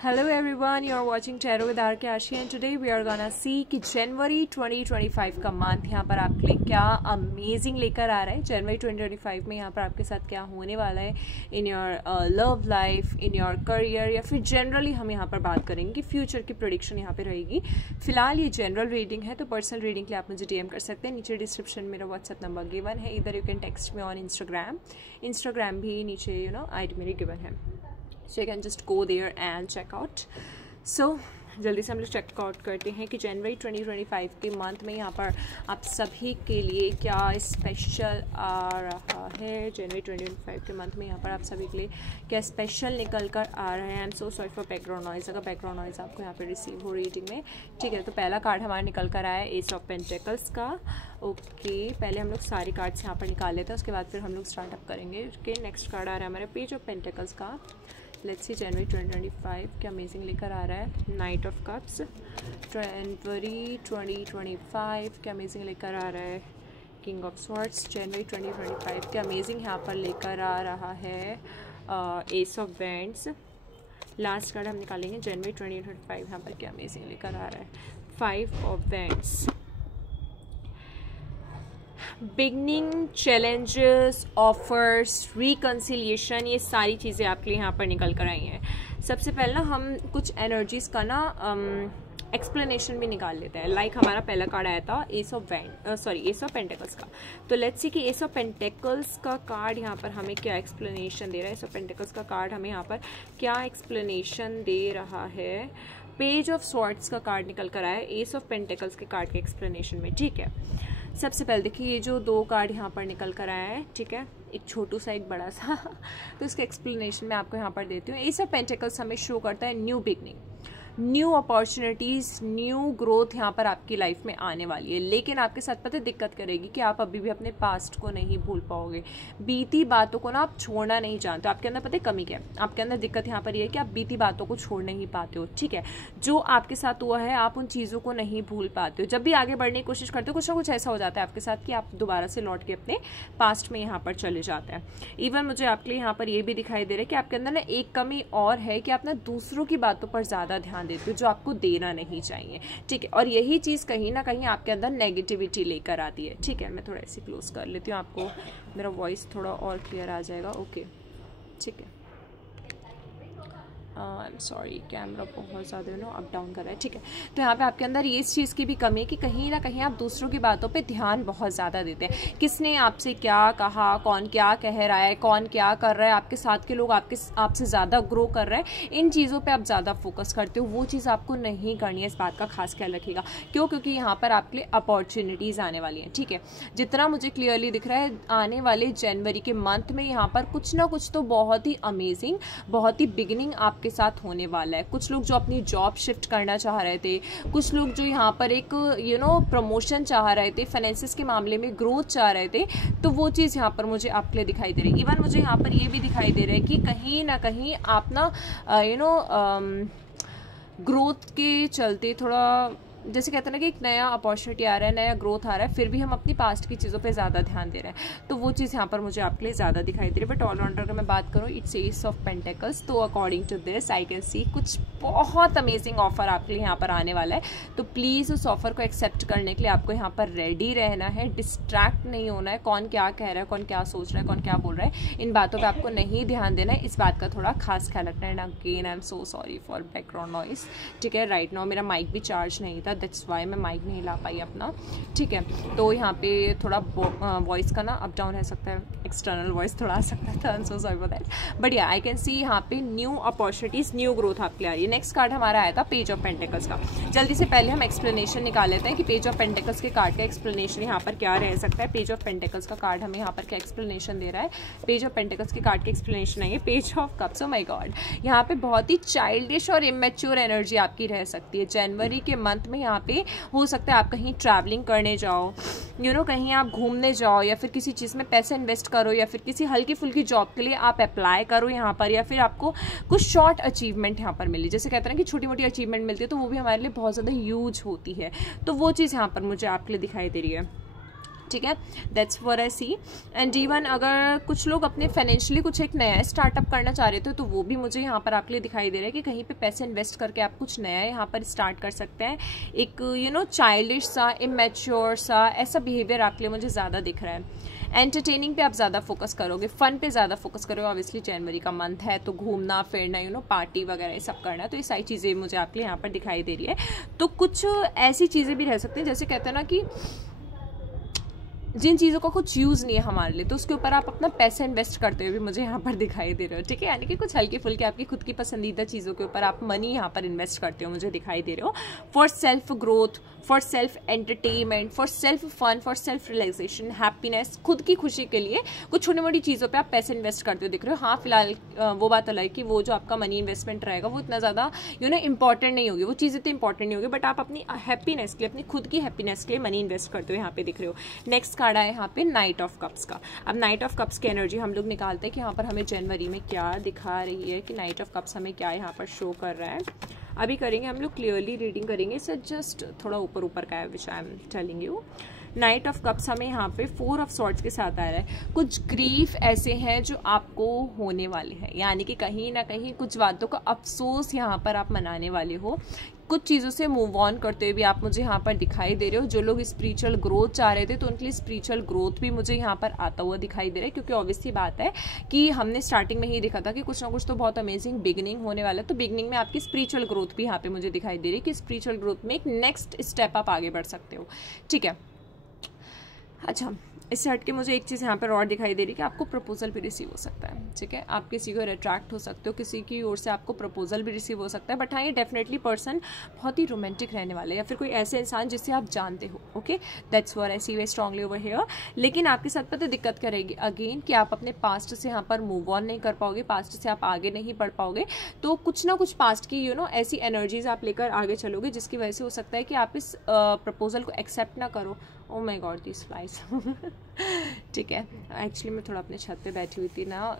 Hello everyone, you are watching Tarot with RK and today we are gonna see कि जनवरी 2025 का month यहाँ पर आपके लिए क्या अमेजिंग लेकर आ रहा है। जनवरी 2025 में यहाँ पर आपके साथ क्या होने वाला है in your love life, in your career, या फिर जनरली हम यहाँ पर बात करेंगे कि फ्यूचर की प्रेडिक्शन यहाँ पे रहेगी। फिलहाल ये जनरल रीडिंग है, तो पर्सनल रीडिंग के लिए आप मुझे DM कर सकते हैं। नीचे डिस्क्रिप्शन में मेरा व्हाट्सएप नंबर गिवन है, इधर you can text me on Instagram भी नीचे ID मेरी गिवन है, so you can just go there and check out. So जल्दी से हम लोग चेकआउट करते हैं कि जनवरी 2025 के मंथ में यहाँ पर आप सभी के लिए क्या स्पेशल आ रहा है। जनवरी 2025 के मंथ में यहाँ पर आप सभी के लिए क्या स्पेशल निकल कर आ रहा है। आई am so sorry for background noise, अगर बैकग्राउंड नॉइज आपको यहाँ पे रिसीव हो रीडिंग में, ठीक है। तो पहला कार्ड हमारा निकल कर आया है एस ऑफ पेंटिकल्स का। ओके, पहले हम लोग सारे कार्ड्स यहाँ पर निकाल लेते हैं, उसके बाद फिर हम लोग स्टार्टअप करेंगे। ओके, नेक्स्ट कार्ड आ रहा है हमारे पेज ऑफ पेंटिकल्स का। लेट्स सी जनवरी 2025 क्या अमेजिंग लेकर आ रहा है। Knight of cups. जनवरी 2025 क्या अमेजिंग लेकर आ रहा है। King of swords. जनवरी 2025 क्या अमेजिंग यहाँ पर लेकर आ रहा है। Ace of wands. Last card हम निकालेंगे जनवरी 2025 यहाँ पर क्या अमेजिंग लेकर आ रहा है। 5 of wands. Beginning, challenges, offers, reconciliation, ये सारी चीज़ें आपके लिए यहाँ पर निकल कर आई हैं। सबसे पहले ना हम कुछ एनर्जीज़ का ना एक्सप्लेनेशन भी निकाल लेते हैं। लाइक हमारा पहला कार्ड आया था एस ऑफ पेंटिकल्स का। तो लेट्स सी कि एस ऑफ पेंटिकल्स का कार्ड यहाँ पर हमें क्या एक्सप्लेनेशन दे रहा है। एस ऑफ पेंटिकल्स का कार्ड हमें यहाँ पर क्या एक्सप्लेनेशन दे रहा है। पेज ऑफ स्वॉर्ड्स का कार्ड निकल कर आया है एस ऑफ पेंटिकल्स के कार्ड के एक्सप्लेनेशन में, ठीक है। सबसे पहले देखिए ये जो दो कार्ड यहाँ पर निकल कर आया है, ठीक है, एक छोटू सा एक बड़ा सा तो इसका एक्सप्लेनेशन मैं आपको यहाँ पर देती हूँ। एस ऑफ पेंटिकल्स हमें शो करता है new beginning, new opportunities, new growth यहाँ पर आपकी लाइफ में आने वाली है। लेकिन आपके साथ पता है दिक्कत करेगी कि आप अभी भी अपने पास्ट को नहीं भूल पाओगे। बीती बातों को ना आप छोड़ना नहीं जानते। आपके अंदर पता है कमी क्या है, आपके अंदर दिक्कत यहाँ पर ये है कि आप बीती बातों को छोड़ नहीं पाते हो, ठीक है। जो आपके साथ हुआ है आप उन चीज़ों को नहीं भूल पाते हो। जब भी आगे बढ़ने की कोशिश करते हो कुछ ना कुछ ऐसा हो जाता है आपके साथ कि आप दोबारा से लौट के अपने पास्ट में यहाँ पर चले जाते हैं। इवन मुझे आपके लिए यहाँ पर ये भी दिखाई दे रहा है कि आपके अंदर ना एक कमी और है कि आप ना दूसरों की बातों पर ज़्यादा ध्यान देते हो जो आपको देना नहीं चाहिए, ठीक है। और यही चीज़ कहीं ना कहीं आपके अंदर नेगेटिविटी लेकर आती है, ठीक है। मैं थोड़ा ऐसे क्लोज कर लेती हूँ, आपको मेरा वॉइस थोड़ा और क्लियर आ जाएगा। ओके, ठीक है। आई एम सॉरी, कैमरा बहुत ज़्यादा अप डाउन कर रहा है, ठीक है। तो यहाँ पे आपके अंदर ये इस चीज़ की भी कमी है कि कहीं ना कहीं आप दूसरों की बातों पे ध्यान बहुत ज़्यादा देते हैं। किसने आपसे क्या कहा, कौन क्या कह रहा है, कौन क्या कर रहा है, आपके साथ के लोग आपसे ज़्यादा ग्रो कर रहे हैं, इन चीज़ों पर आप ज़्यादा फोकस करते हो। वो चीज़ आपको नहीं करनी है, इस बात का खास ख्याल रखिएगा। क्यों? क्योंकि यहाँ पर आपके लिए अपॉर्चुनिटीज़ आने वाली हैं, ठीक है। जितना मुझे क्लियरली दिख रहा है आने वाले जनवरी के मंथ में यहाँ पर कुछ ना कुछ तो बहुत ही अमेजिंग, बहुत ही बिगिनिंग आपके साथ होने वाला है। कुछ लोग जो अपनी जॉब शिफ्ट करना चाह रहे थे, कुछ लोग जो यहाँ पर एक प्रमोशन चाह रहे थे, फाइनेंसिस के मामले में ग्रोथ चाह रहे थे, तो वो चीज़ यहाँ पर मुझे आपके लिए दिखाई दे रही है। इवन मुझे यहाँ पर ये भी दिखाई दे रहा है कि कहीं ना कहीं आप ना ग्रोथ के चलते थोड़ा जैसे कहते हैं ना कि एक नया अपॉर्चुनिटी आ रहा है, नया ग्रोथ आ रहा है, फिर भी हम अपनी पास्ट की चीज़ों पे ज़्यादा ध्यान दे रहे हैं, तो वो चीज़ यहाँ पर मुझे आपके लिए ज़्यादा दिखाई दे रही है। बट ऑल राउंडर अगर मैं बात करूँ इट्स एस ऑफ पेंटिकल्स, तो according to this I can see कुछ बहुत अमेजिंग ऑफर आपके लिए यहाँ पर आने वाला है। तो प्लीज़ उस ऑफर को एक्सेप्ट करने के लिए आपको यहाँ पर रेडी रहना है, डिस्ट्रैक्ट नहीं होना है। कौन क्या कह रहा है, कौन क्या सोच रहा है, कौन क्या बोल रहा है, इन बातों पर आपको नहीं ध्यान देना है। इस बात का थोड़ा खास ख्याल रखना है। And again I am so sorry for background noise, ठीक है। राइट नाउ मेरा माइक भी चार्ज नहीं था, दैट्स वाई मैं माइक नहीं ला पाई अपना, ठीक है। तो यहाँ पे थोड़ा वॉइस का ना अप डाउन रह सकता है, एक्सटर्नल वॉइस थोड़ा आ सकता था, आई am so sorry for that. But या आई कैन सी यहाँ पे न्यू अपॉर्चुनिटीज, न्यू ग्रोथ आपके लिए आ रही है। नेक्स्ट कार्ड हमारा आया था पेज ऑफ पेंटिकल्स का। जल्दी से पहले हम एक्सप्लेनेशन निकाल लेते हैं कि पेज ऑफ पेंटिकल्स के कार्ड का एक्सप्लेनेशन यहाँ पर क्या रह सकता है। पेज ऑफ पेंटिकल्स का कार्ड हमें यहाँ पर क्या एक्सप्लेनेशन दे रहा है। पेज ऑफ पेंटिकल्स के कार्ड का एक्सप्लेनेशन है page of cups. Oh my God, यहाँ पे बहुत ही चाइल्डिश और इमेच्योर एनर्जी आपकी रह सकती है जनवरी के मंथ में। यहाँ पे हो सकता है आप कहीं ट्रैवलिंग करने जाओ, कहीं आप घूमने जाओ, या फिर किसी चीज़ में पैसे इन्वेस्ट करो, या फिर किसी हल्की फुल्की जॉब के लिए आप अप्लाई करो यहाँ पर, या फिर आपको कुछ शॉर्ट अचीवमेंट यहाँ पर मिली। जैसे कहते हैं ना कि छोटी मोटी अचीवमेंट मिलती है तो वो भी हमारे लिए बहुत ज़्यादा यूज होती है, तो वो चीज़ यहाँ पर मुझे आपके लिए दिखाई दे रही है। ठीक है, that's what I see. And even अगर कुछ लोग अपने फाइनेंशियली कुछ एक नया स्टार्टअप करना चाह रहे थे तो वो भी मुझे यहाँ पर आपके लिए दिखाई दे रहा है कि कहीं पे पैसे इन्वेस्ट करके आप कुछ नया यहाँ पर स्टार्ट कर सकते हैं। एक चाइल्डिश सा, इमेच्योर सा ऐसा बिहेवियर आपके लिए मुझे ज़्यादा दिख रहा है। एंटरटेनिंग पे आप ज़्यादा फोकस करोगे, फन पे ज़्यादा फोकस करोगे। ऑब्वियसली जनवरी का मंथ है तो घूमना फिरना पार्टी वगैरह ये सब करना, तो ये सारी चीज़ें मुझे आपके लिए यहाँ पर दिखाई दे रही है। तो कुछ ऐसी चीज़ें भी रह सकती हैं जैसे कहते हैं ना कि जिन चीज़ों का कुछ यूज़ नहीं है हमारे लिए, तो उसके ऊपर आप अपना पैसा इन्वेस्ट करते हुए भी मुझे यहाँ पर दिखाई दे रहे हो। ठीक है, यानी कि कुछ हल्के फुल्के आपकी खुद की पसंदीदा चीज़ों के ऊपर आप मनी यहाँ पर इन्वेस्ट करते हो मुझे दिखाई दे रहे हो। For self growth, for self entertainment, for self fun, for self relaxation, happiness, खुद की खुशी के लिए कुछ छोटी मोटी चीज़ों पे आप पैसे इन्वेस्ट करते हो दिख रहे हो। हाँ, फिलहाल वो बात अलग है कि वो जो आपका मनी इन्वेस्टमेंट रहेगा वो इतना ज़्यादा इंपॉर्टेंट नहीं होगी, वो चीज़ इतनी इंपॉर्टेंट नहीं होगी, बट आप अपनी हैप्पीनेस के लिए, अपनी खुद की हैप्पीनेस के लिए मनी इन्वेस्ट करते हो यहाँ पे दिख रहे हो। नेक्स्ट कार्ड है यहाँ पे नाइट ऑफ कप्स का। अब नाइट ऑफ कप्स की एनर्जी हम लोग निकालते हैं कि यहाँ पर हमें जनवरी में क्या दिखा रही है, कि नाइट ऑफ कप्स हमें क्या यहाँ पर शो कर रहा है। अभी करेंगे हम लोग क्लियरली रीडिंग करेंगे, इसे जस्ट थोड़ा ऊपर ऊपर का है which I am telling you. Knight of cups हमें यहाँ पे 4 ऑफ सॉर्ड्स के साथ आ रहा है। कुछ ग्रीफ ऐसे हैं जो आपको होने वाले हैं, यानी कि कहीं ना कहीं कुछ बातों का अफसोस यहाँ पर आप मनाने वाले हो। कुछ चीज़ों से मूव ऑन करते हुए भी आप मुझे यहाँ पर दिखाई दे रहे हो। जो लोग स्पिरिचुअल ग्रोथ चाह रहे थे तो उनके लिए स्पिरिचुअल ग्रोथ भी मुझे यहाँ पर आता हुआ दिखाई दे रहा है, क्योंकि ऑब्वियसली बात है कि हमने स्टार्टिंग में ही देखा था कि कुछ ना कुछ तो बहुत अमेजिंग बिगिनिंग होने वाला है। तो बिगिनिंग में आपकी स्पिरिचुअल ग्रोथ भी यहाँ पे मुझे दिखाई दे रही है कि स्पिरिचुअल ग्रोथ में एक नेक्स्ट स्टेप आप आगे बढ़ सकते हो। ठीक है, अच्छा, इससे हट के मुझे एक चीज़ यहाँ पर और दिखाई दे रही है कि आपको प्रपोजल भी रिसीव हो सकता है। ठीक है, आप किसी को अट्रैक्ट हो सकते हो, किसी की ओर से आपको प्रपोजल भी रिसीव हो सकता है। बट हाँ, ये डेफिनेटली पर्सन बहुत ही रोमांटिक रहने वाले या फिर कोई ऐसे इंसान जिससे आप जानते हो। Okay, that's what I see very strongly over here. लेकिन आपके साथ पता दिक्कत करेगी अगेन कि आप अपने पास्ट से यहाँ पर मूव ऑन नहीं कर पाओगे, पास्ट से आप आगे नहीं बढ़ पाओगे। तो कुछ ना कुछ पास्ट की ऐसी एनर्जीज आप लेकर आगे चलोगे जिसकी वजह से हो सकता है कि आप इस प्रपोजल को एक्सेप्ट ना करो। ओ माय गॉड, दिस फ्लाइज। ठीक है, एक्चुअली मैं थोड़ा अपने छत पे बैठी हुई थी ना,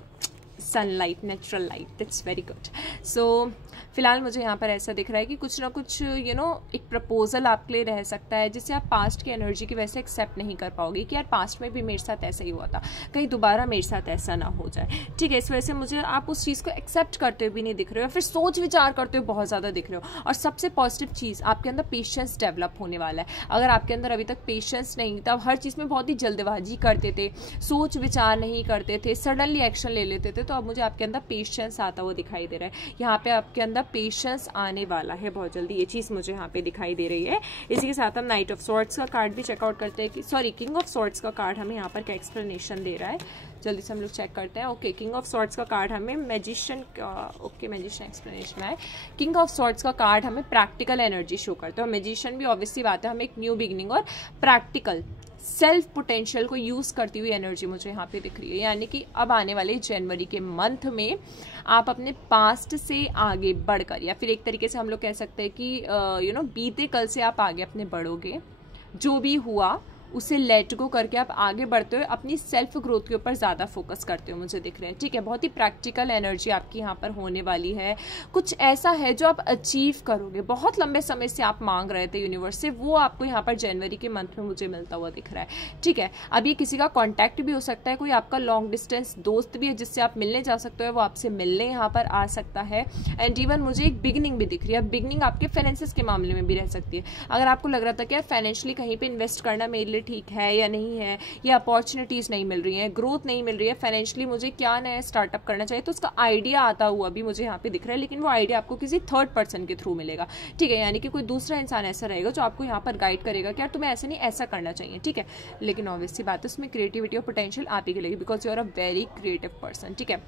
sunlight, natural light, that's very good. So फिलहाल मुझे यहाँ पर ऐसा दिख रहा है कि कुछ ना कुछ एक प्रपोजल आपके लिए रह सकता है जिसे आप पास्ट की एनर्जी की वजह से एक्सेप्ट नहीं कर पाओगे कि यार पास्ट में भी मेरे साथ ऐसा ही हुआ था, कहीं दोबारा मेरे साथ ऐसा ना हो जाए। ठीक है, इस वजह से मुझे आप उस चीज़ को एक्सेप्ट करते हुए भी नहीं दिख रहे हो, फिर सोच विचार करते हुए बहुत ज़्यादा दिख रहे हो। और सबसे पॉजिटिव चीज़, आपके अंदर पेशेंस डेवलप होने वाला है। अगर आपके अंदर अभी तक पेशेंस नहीं था, हर चीज़ में बहुत ही जल्दबाजी करते थे, सोच विचार नहीं करते थे, सडनली एक्शन ले लेते थे, तो अब मुझे आपके अंदर पेशेंस आता हुआ दिखाई दे रहा है। यहाँ पे आपके अंदर पेशेंस आने वाला है बहुत जल्दी, ये चीज़ मुझे यहाँ पे दिखाई दे रही है। इसी के साथ हम नाइट ऑफ सॉर्ड्स का कार्ड भी चेकआउट करते हैं कि सॉरी, किंग ऑफ सॉर्ड्स का कार्ड हमें यहाँ पर क्या एक्सप्लेनेशन दे रहा है, जल्दी से हम लोग चेक करते हैं। ओके, किंग ऑफ सॉर्ड्स का कार्ड हमें मैजिशियन का, ओके मैजिशियन एक्सप्लेनेशन है। किंग ऑफ सॉर्ड्स का कार्ड हमें प्रैक्टिकल एनर्जी शो करता है। मैजिशियन भी ऑब्वियसली बात है, हमें एक न्यू बिगिनिंग और प्रैक्टिकल सेल्फ पोटेंशियल को यूज करती हुई एनर्जी मुझे यहाँ पे दिख रही है। यानी कि अब आने वाले जनवरी के मंथ में आप अपने पास्ट से आगे बढ़कर, या फिर एक तरीके से हम लोग कह सकते हैं कि बीते कल से आप आगे अपने बढ़ोगे। जो भी हुआ उसे लेट गो करके आप आगे बढ़ते हुए अपनी सेल्फ ग्रोथ के ऊपर ज़्यादा फोकस करते हो मुझे दिख रहे हैं। ठीक है, बहुत ही प्रैक्टिकल एनर्जी आपकी यहाँ पर होने वाली है। कुछ ऐसा है जो आप अचीव करोगे, बहुत लंबे समय से आप मांग रहे थे यूनिवर्स से, वो आपको यहाँ पर जनवरी के मंथ में मुझे मिलता हुआ दिख रहा है। ठीक है, अब ये किसी का कॉन्टैक्ट भी हो सकता है, कोई आपका लॉन्ग डिस्टेंस दोस्त भी है जिससे आप मिलने जा सकते हो, वो आपसे मिलने यहाँ पर आ सकता है। एंड इवन मुझे एक बिगिनिंग भी दिख रही है। बिगिनिंग आपके फाइनेंसेस के मामले में भी रह सकती है। अगर आपको लग रहा था कि फाइनेंशियली कहीं पर इन्वेस्ट करना मेरे ठीक है या नहीं है, या अपॉर्चुनिटीज नहीं मिल रही हैं, ग्रोथ नहीं मिल रही है, फाइनेंशियली मुझे क्या नया स्टार्टअप करना चाहिए, तो उसका आइडिया आता हुआ भी मुझे यहाँ पे दिख रहा है। लेकिन वो आइडिया आपको किसी थर्ड पर्सन के थ्रू मिलेगा। ठीक है, यानी कि कोई दूसरा इंसान ऐसा रहेगा जो आपको यहाँ पर गाइड करेगा कि यार तुम्हें ऐसा नहीं ऐसा करना चाहिए। ठीक है, लेकिन ऑब्वियसली बात है उसमें क्रिएटिविटी और पोटेंशियल आप ही के लिए, because you are a very creative person. ठीक है,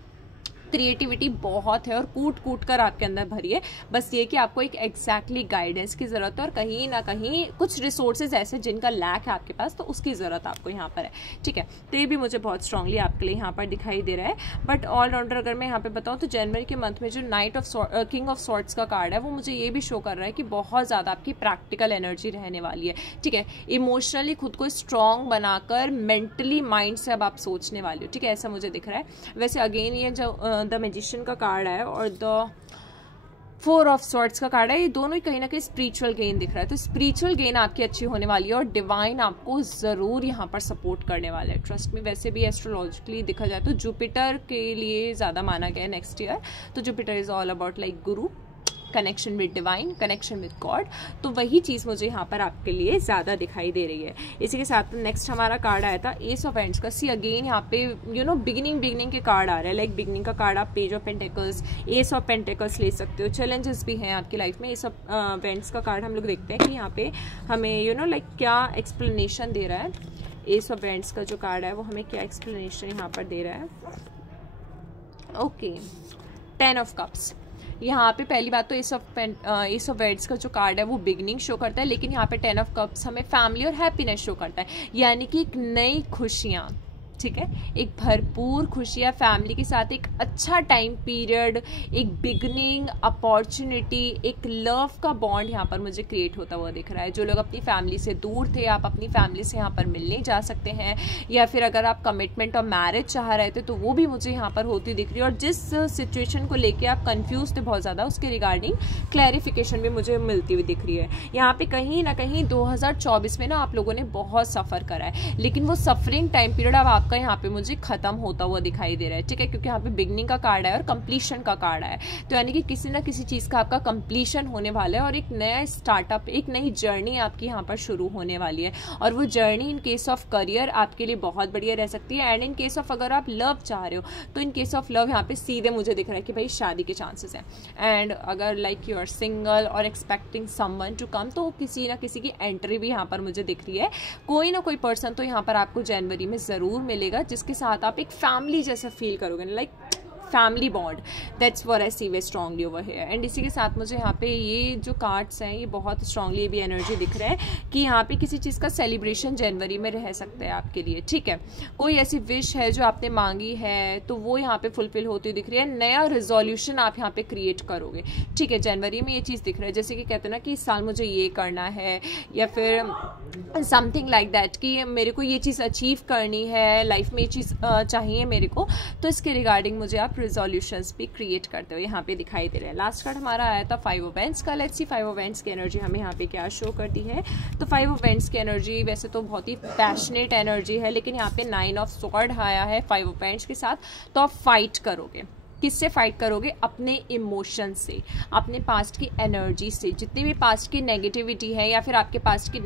क्रिएटिविटी बहुत है और कूट कूट कर आपके अंदर भरी है। बस ये कि आपको एक एग्जैक्टली गाइडेंस की ज़रूरत है और कहीं ना कहीं कुछ रिसोर्सेज ऐसे जिनका लैक है आपके पास, तो उसकी ज़रूरत आपको यहाँ पर है। ठीक है, तो ये भी मुझे बहुत स्ट्रांगली आपके लिए यहाँ पर दिखाई दे रहा है। बट ऑलराउंडर अगर मैं यहाँ पे बताऊँ तो जनवरी के मंथ में जो night of king of swords का कार्ड है वो मुझे ये भी शो कर रहा है कि बहुत ज़्यादा आपकी प्रैक्टिकल एनर्जी रहने वाली है। ठीक है, इमोशनली खुद को स्ट्रांग बनाकर मेंटली माइंड से अब आप सोचने वाले हो। ठीक है, ऐसा मुझे दिख रहा है। वैसे अगेन ये जो द मैजिशियन का कार्ड है और द 4 ऑफ स्वॉर्ड्स का कार्ड है। ये दोनों ही कहीं ना कहीं स्पिरिचुअल गेन दिख रहा है, तो स्पिरिचुअल गेन आपकी अच्छी होने वाली है और डिवाइन आपको ज़रूर यहाँ पर सपोर्ट करने वाला है, ट्रस्ट में। वैसे भी एस्ट्रोलॉजिकली देखा जाए तो जुपिटर के लिए ज़्यादा माना गया है नेक्स्ट ईयर, तो Jupiter is all about like Guru, connection with divine, connection with God, तो वही चीज़ मुझे यहाँ पर आपके लिए ज़्यादा दिखाई दे रही है। इसी के साथ नेक्स्ट हमारा कार्ड आया था एस ऑफ एंड्स का। सी अगेन यहाँ पे बिगिनिंग के कार्ड आ रहे हैं, लाइक बिगिनिंग का कार्ड आप page of pentacles, S of pentacles ले सकते हो। चैलेंजेस भी हैं आपकी लाइफ में। एस ऑफ एंड्स का कार्ड हम लोग देखते हैं कि यहाँ पे हमें लाइक क्या एक्सप्लेनेशन दे रहा है। एस ऑफ एंड्स का जो कार्ड है वो हमें क्या एक्सप्लेनेशन यहाँ पर दे रहा है। Okay, 10 of cups. यहाँ पे पहली बात तो एस ऑफ वेड्स का जो कार्ड है वो बिगनिंग शो करता है, लेकिन यहाँ पे 10 ऑफ कप्स हमें फैमिली और हैप्पीनेस शो करता है, यानी कि एक नई खुशियाँ, ठीक है, एक भरपूर खुशियाँ फैमिली के साथ, एक अच्छा टाइम पीरियड, एक बिगनिंग अपॉर्चुनिटी, एक लव का बॉन्ड यहाँ पर मुझे क्रिएट होता हुआ दिख रहा है। जो लोग अपनी फैमिली से दूर थे, आप अपनी फैमिली से यहाँ पर मिलने जा सकते हैं, या फिर अगर आप कमिटमेंट और मैरिज चाह रहे थे तो वो भी मुझे यहाँ पर होती दिख रही है। और जिस सिचुएशन को लेके आप कंफ्यूज थे बहुत ज़्यादा, उसके रिगार्डिंग क्लैरिफिकेशन भी मुझे मिलती हुई दिख रही है। यहाँ पे कहीं ना कहीं 2024 में ना आप लोगों ने बहुत सफ़र करा है, लेकिन वो सफरिंग टाइम पीरियड अब आपका यहाँ पे मुझे खत्म होता हुआ दिखाई दे रहा है, ठीक है, क्योंकि यहाँ पे बिगनिंग का कार्ड है और कंप्लीशन का कार्ड है, तो यानी कि किसी ना किसी चीज़ का आपका कंप्लीशन होने वाला है और एक नया स्टार्टअप, एक नई जर्नी आपकी यहाँ पर शुरू होने वाली है। और वो journey in case of career आपके लिए बहुत बढ़िया रह सकती है, एंड इन केस ऑफ अगर आप लव चाह रहे हो तो इन केस ऑफ लव यहाँ पे सीधे मुझे दिख रहा है कि भाई शादी के चांसेस हैं। एंड अगर लाइक यू आर सिंगल और एक्सपेक्टिंग समवन टू कम, तो किसी ना किसी की एंट्री भी यहाँ पर मुझे दिख रही है। कोई ना कोई पर्सन तो यहाँ पर आपको जनवरी में ज़रूर मिलेगा जिसके साथ आप एक फैमिली जैसा फील करोगे, like family bond. That's what I see very strongly over here. And इसी के साथ मुझे यहाँ पे ये जो कार्ड्स हैं ये बहुत स्ट्रांगली भी एनर्जी दिख रहा है कि यहाँ पे किसी चीज़ का सेलिब्रेशन जनवरी में रह सकता है आपके लिए, ठीक है। कोई ऐसी विश है जो आपने मांगी है तो वो यहाँ पे फुलफिल होती हुई दिख रही है। नया रिजोल्यूशन आप यहाँ पे क्रिएट करोगे, ठीक है, जनवरी में ये चीज़ दिख रहा है। जैसे कि कहते हैं ना कि इस साल मुझे ये करना है, या फिर समथिंग लाइक दैट कि मेरे को ये चीज़ अचीव करनी है, लाइफ में ये चीज़ चाहिए मेरे को, तो इसके रिगार्डिंग मुझे आप रिजोल्यूशंस भी क्रिएट करते हुए यहाँ पे दिखाई दे रहे हैं। लास्ट कार्ड हमारा आया था 5 ऑफ वेंड्स का। लेट्स सी 5 ऑफ वेंड्स की एनर्जी हमें यहाँ पे क्या शो करती है। तो 5 ऑफ वेंड्स की एनर्जी वैसे तो बहुत ही पैशनेट एनर्जी है, लेकिन यहाँ पे 9 ऑफ स्वॉर्ड आया है 5 ऑफ वेंड्स के साथ, तो आप फाइट करोगे। किससे फाइट करोगे? अपने इमोशन से, अपने पास्ट की एनर्जी से। जितनी भी पास्ट की नेगेटिविटी है या फिर आपके पास्ट की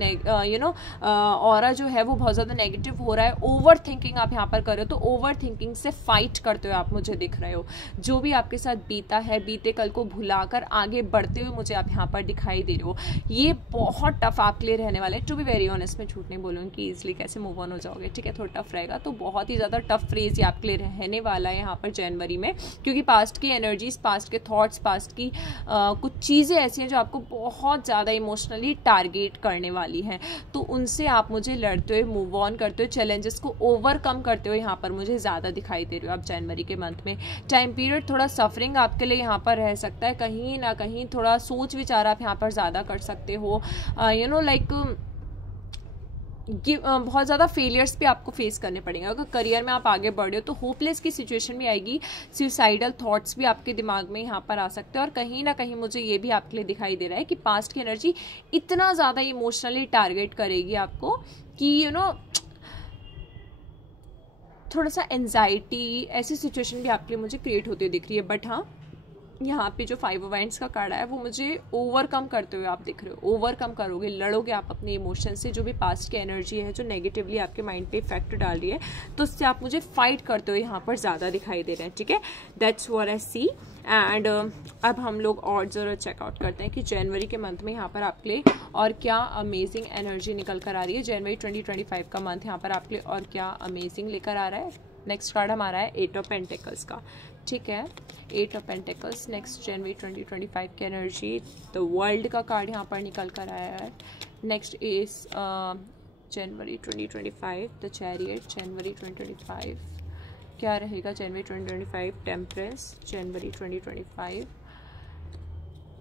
ऑरा जो है वो बहुत ज़्यादा नेगेटिव हो रहा है, ओवर थिंकिंग आप यहाँ पर कर रहे हो, तो ओवर थिंकिंग से फाइट करते हुए आप मुझे दिख रहे हो। जो भी आपके साथ बीता है, बीते कल को भुलाकर आगे बढ़ते हुए मुझे आप यहाँ पर दिखाई दे रहे हो। ये बहुत टफ आपके लिए रहने वाला है। टू बी वेरी ऑनेस्ट, मैं झूठ नहीं बोलूँगी कि ईजिली कैसे मूव ऑन हो जाओगे, ठीक है, थोड़ा टफ रहेगा। तो बहुत ही ज़्यादा टफ फ्रेज ये आपके लिए रहने वाला है यहाँ पर जनवरी में, क्योंकि पास्ट की एनर्जीज, पास्ट के थॉट्स, पास्ट की कुछ चीज़ें ऐसी हैं जो आपको बहुत ज़्यादा इमोशनली टारगेट करने वाली हैं, तो उनसे आप मुझे लड़ते हुए, मूव ऑन करते हुए, चैलेंजेस को ओवरकम करते हुए यहाँ पर मुझे ज़्यादा दिखाई दे रहे हो आप जनवरी के मंथ में। टाइम पीरियड थोड़ा सफरिंग आपके लिए यहाँ पर रह सकता है, कहीं ना कहीं थोड़ा सोच विचार आप यहाँ पर ज़्यादा कर सकते हो, लाइक बहुत ज़्यादा फेलियर्स भी आपको फेस करने पड़ेंगे। अगर करियर में आप आगे बढ़ रहे हो तो होपलेस की सिचुएशन भी आएगी, सुसाइडल थॉट्स भी आपके दिमाग में यहाँ पर आ सकते हैं, और कहीं ना कहीं मुझे ये भी आपके लिए दिखाई दे रहा है कि पास्ट की एनर्जी इतना ज़्यादा इमोशनली टारगेट करेगी आपको कि थोड़ा सा एंजाइटी, ऐसी सिचुएशन भी आपके लिए मुझे क्रिएट होती हुई दिख रही है। बट हाँ, यहाँ पे जो 5 ऑफ वांड्स का कार्ड है वो मुझे ओवरकम करते हुए आप दिख रहे हो। ओवरकम करोगे, लड़ोगे आप अपने इमोशन से, जो भी पास्ट की एनर्जी है जो नेगेटिवली आपके माइंड पे इफेक्ट डाल रही है, तो उससे आप मुझे फाइट करते हुए यहाँ पर ज़्यादा दिखाई दे रहे हैं, ठीक है। That's what I see. And अब हम लोग और ज़रा चेकआउट करते हैं कि जनवरी के मंथ में यहाँ पर आपके लिए और क्या अमेजिंग एनर्जी निकल कर आ रही है। जनवरी 2025 का मंथ यहाँ पर आपके लिए और क्या अमेजिंग लेकर आ रहा है। नेक्स्ट कार्ड हमारा है 8 ऑफ पेंटिकल्स का, ठीक है, 8 ऑफ पेंटिकल्स। नेक्स्ट जनवरी 2025 की एनर्जी, द वर्ल्ड का कार्ड यहाँ पर निकल कर आया है। Next is January 2025 the chariot. जनवरी 2025 क्या रहेगा? January 2025 temperance. January 2025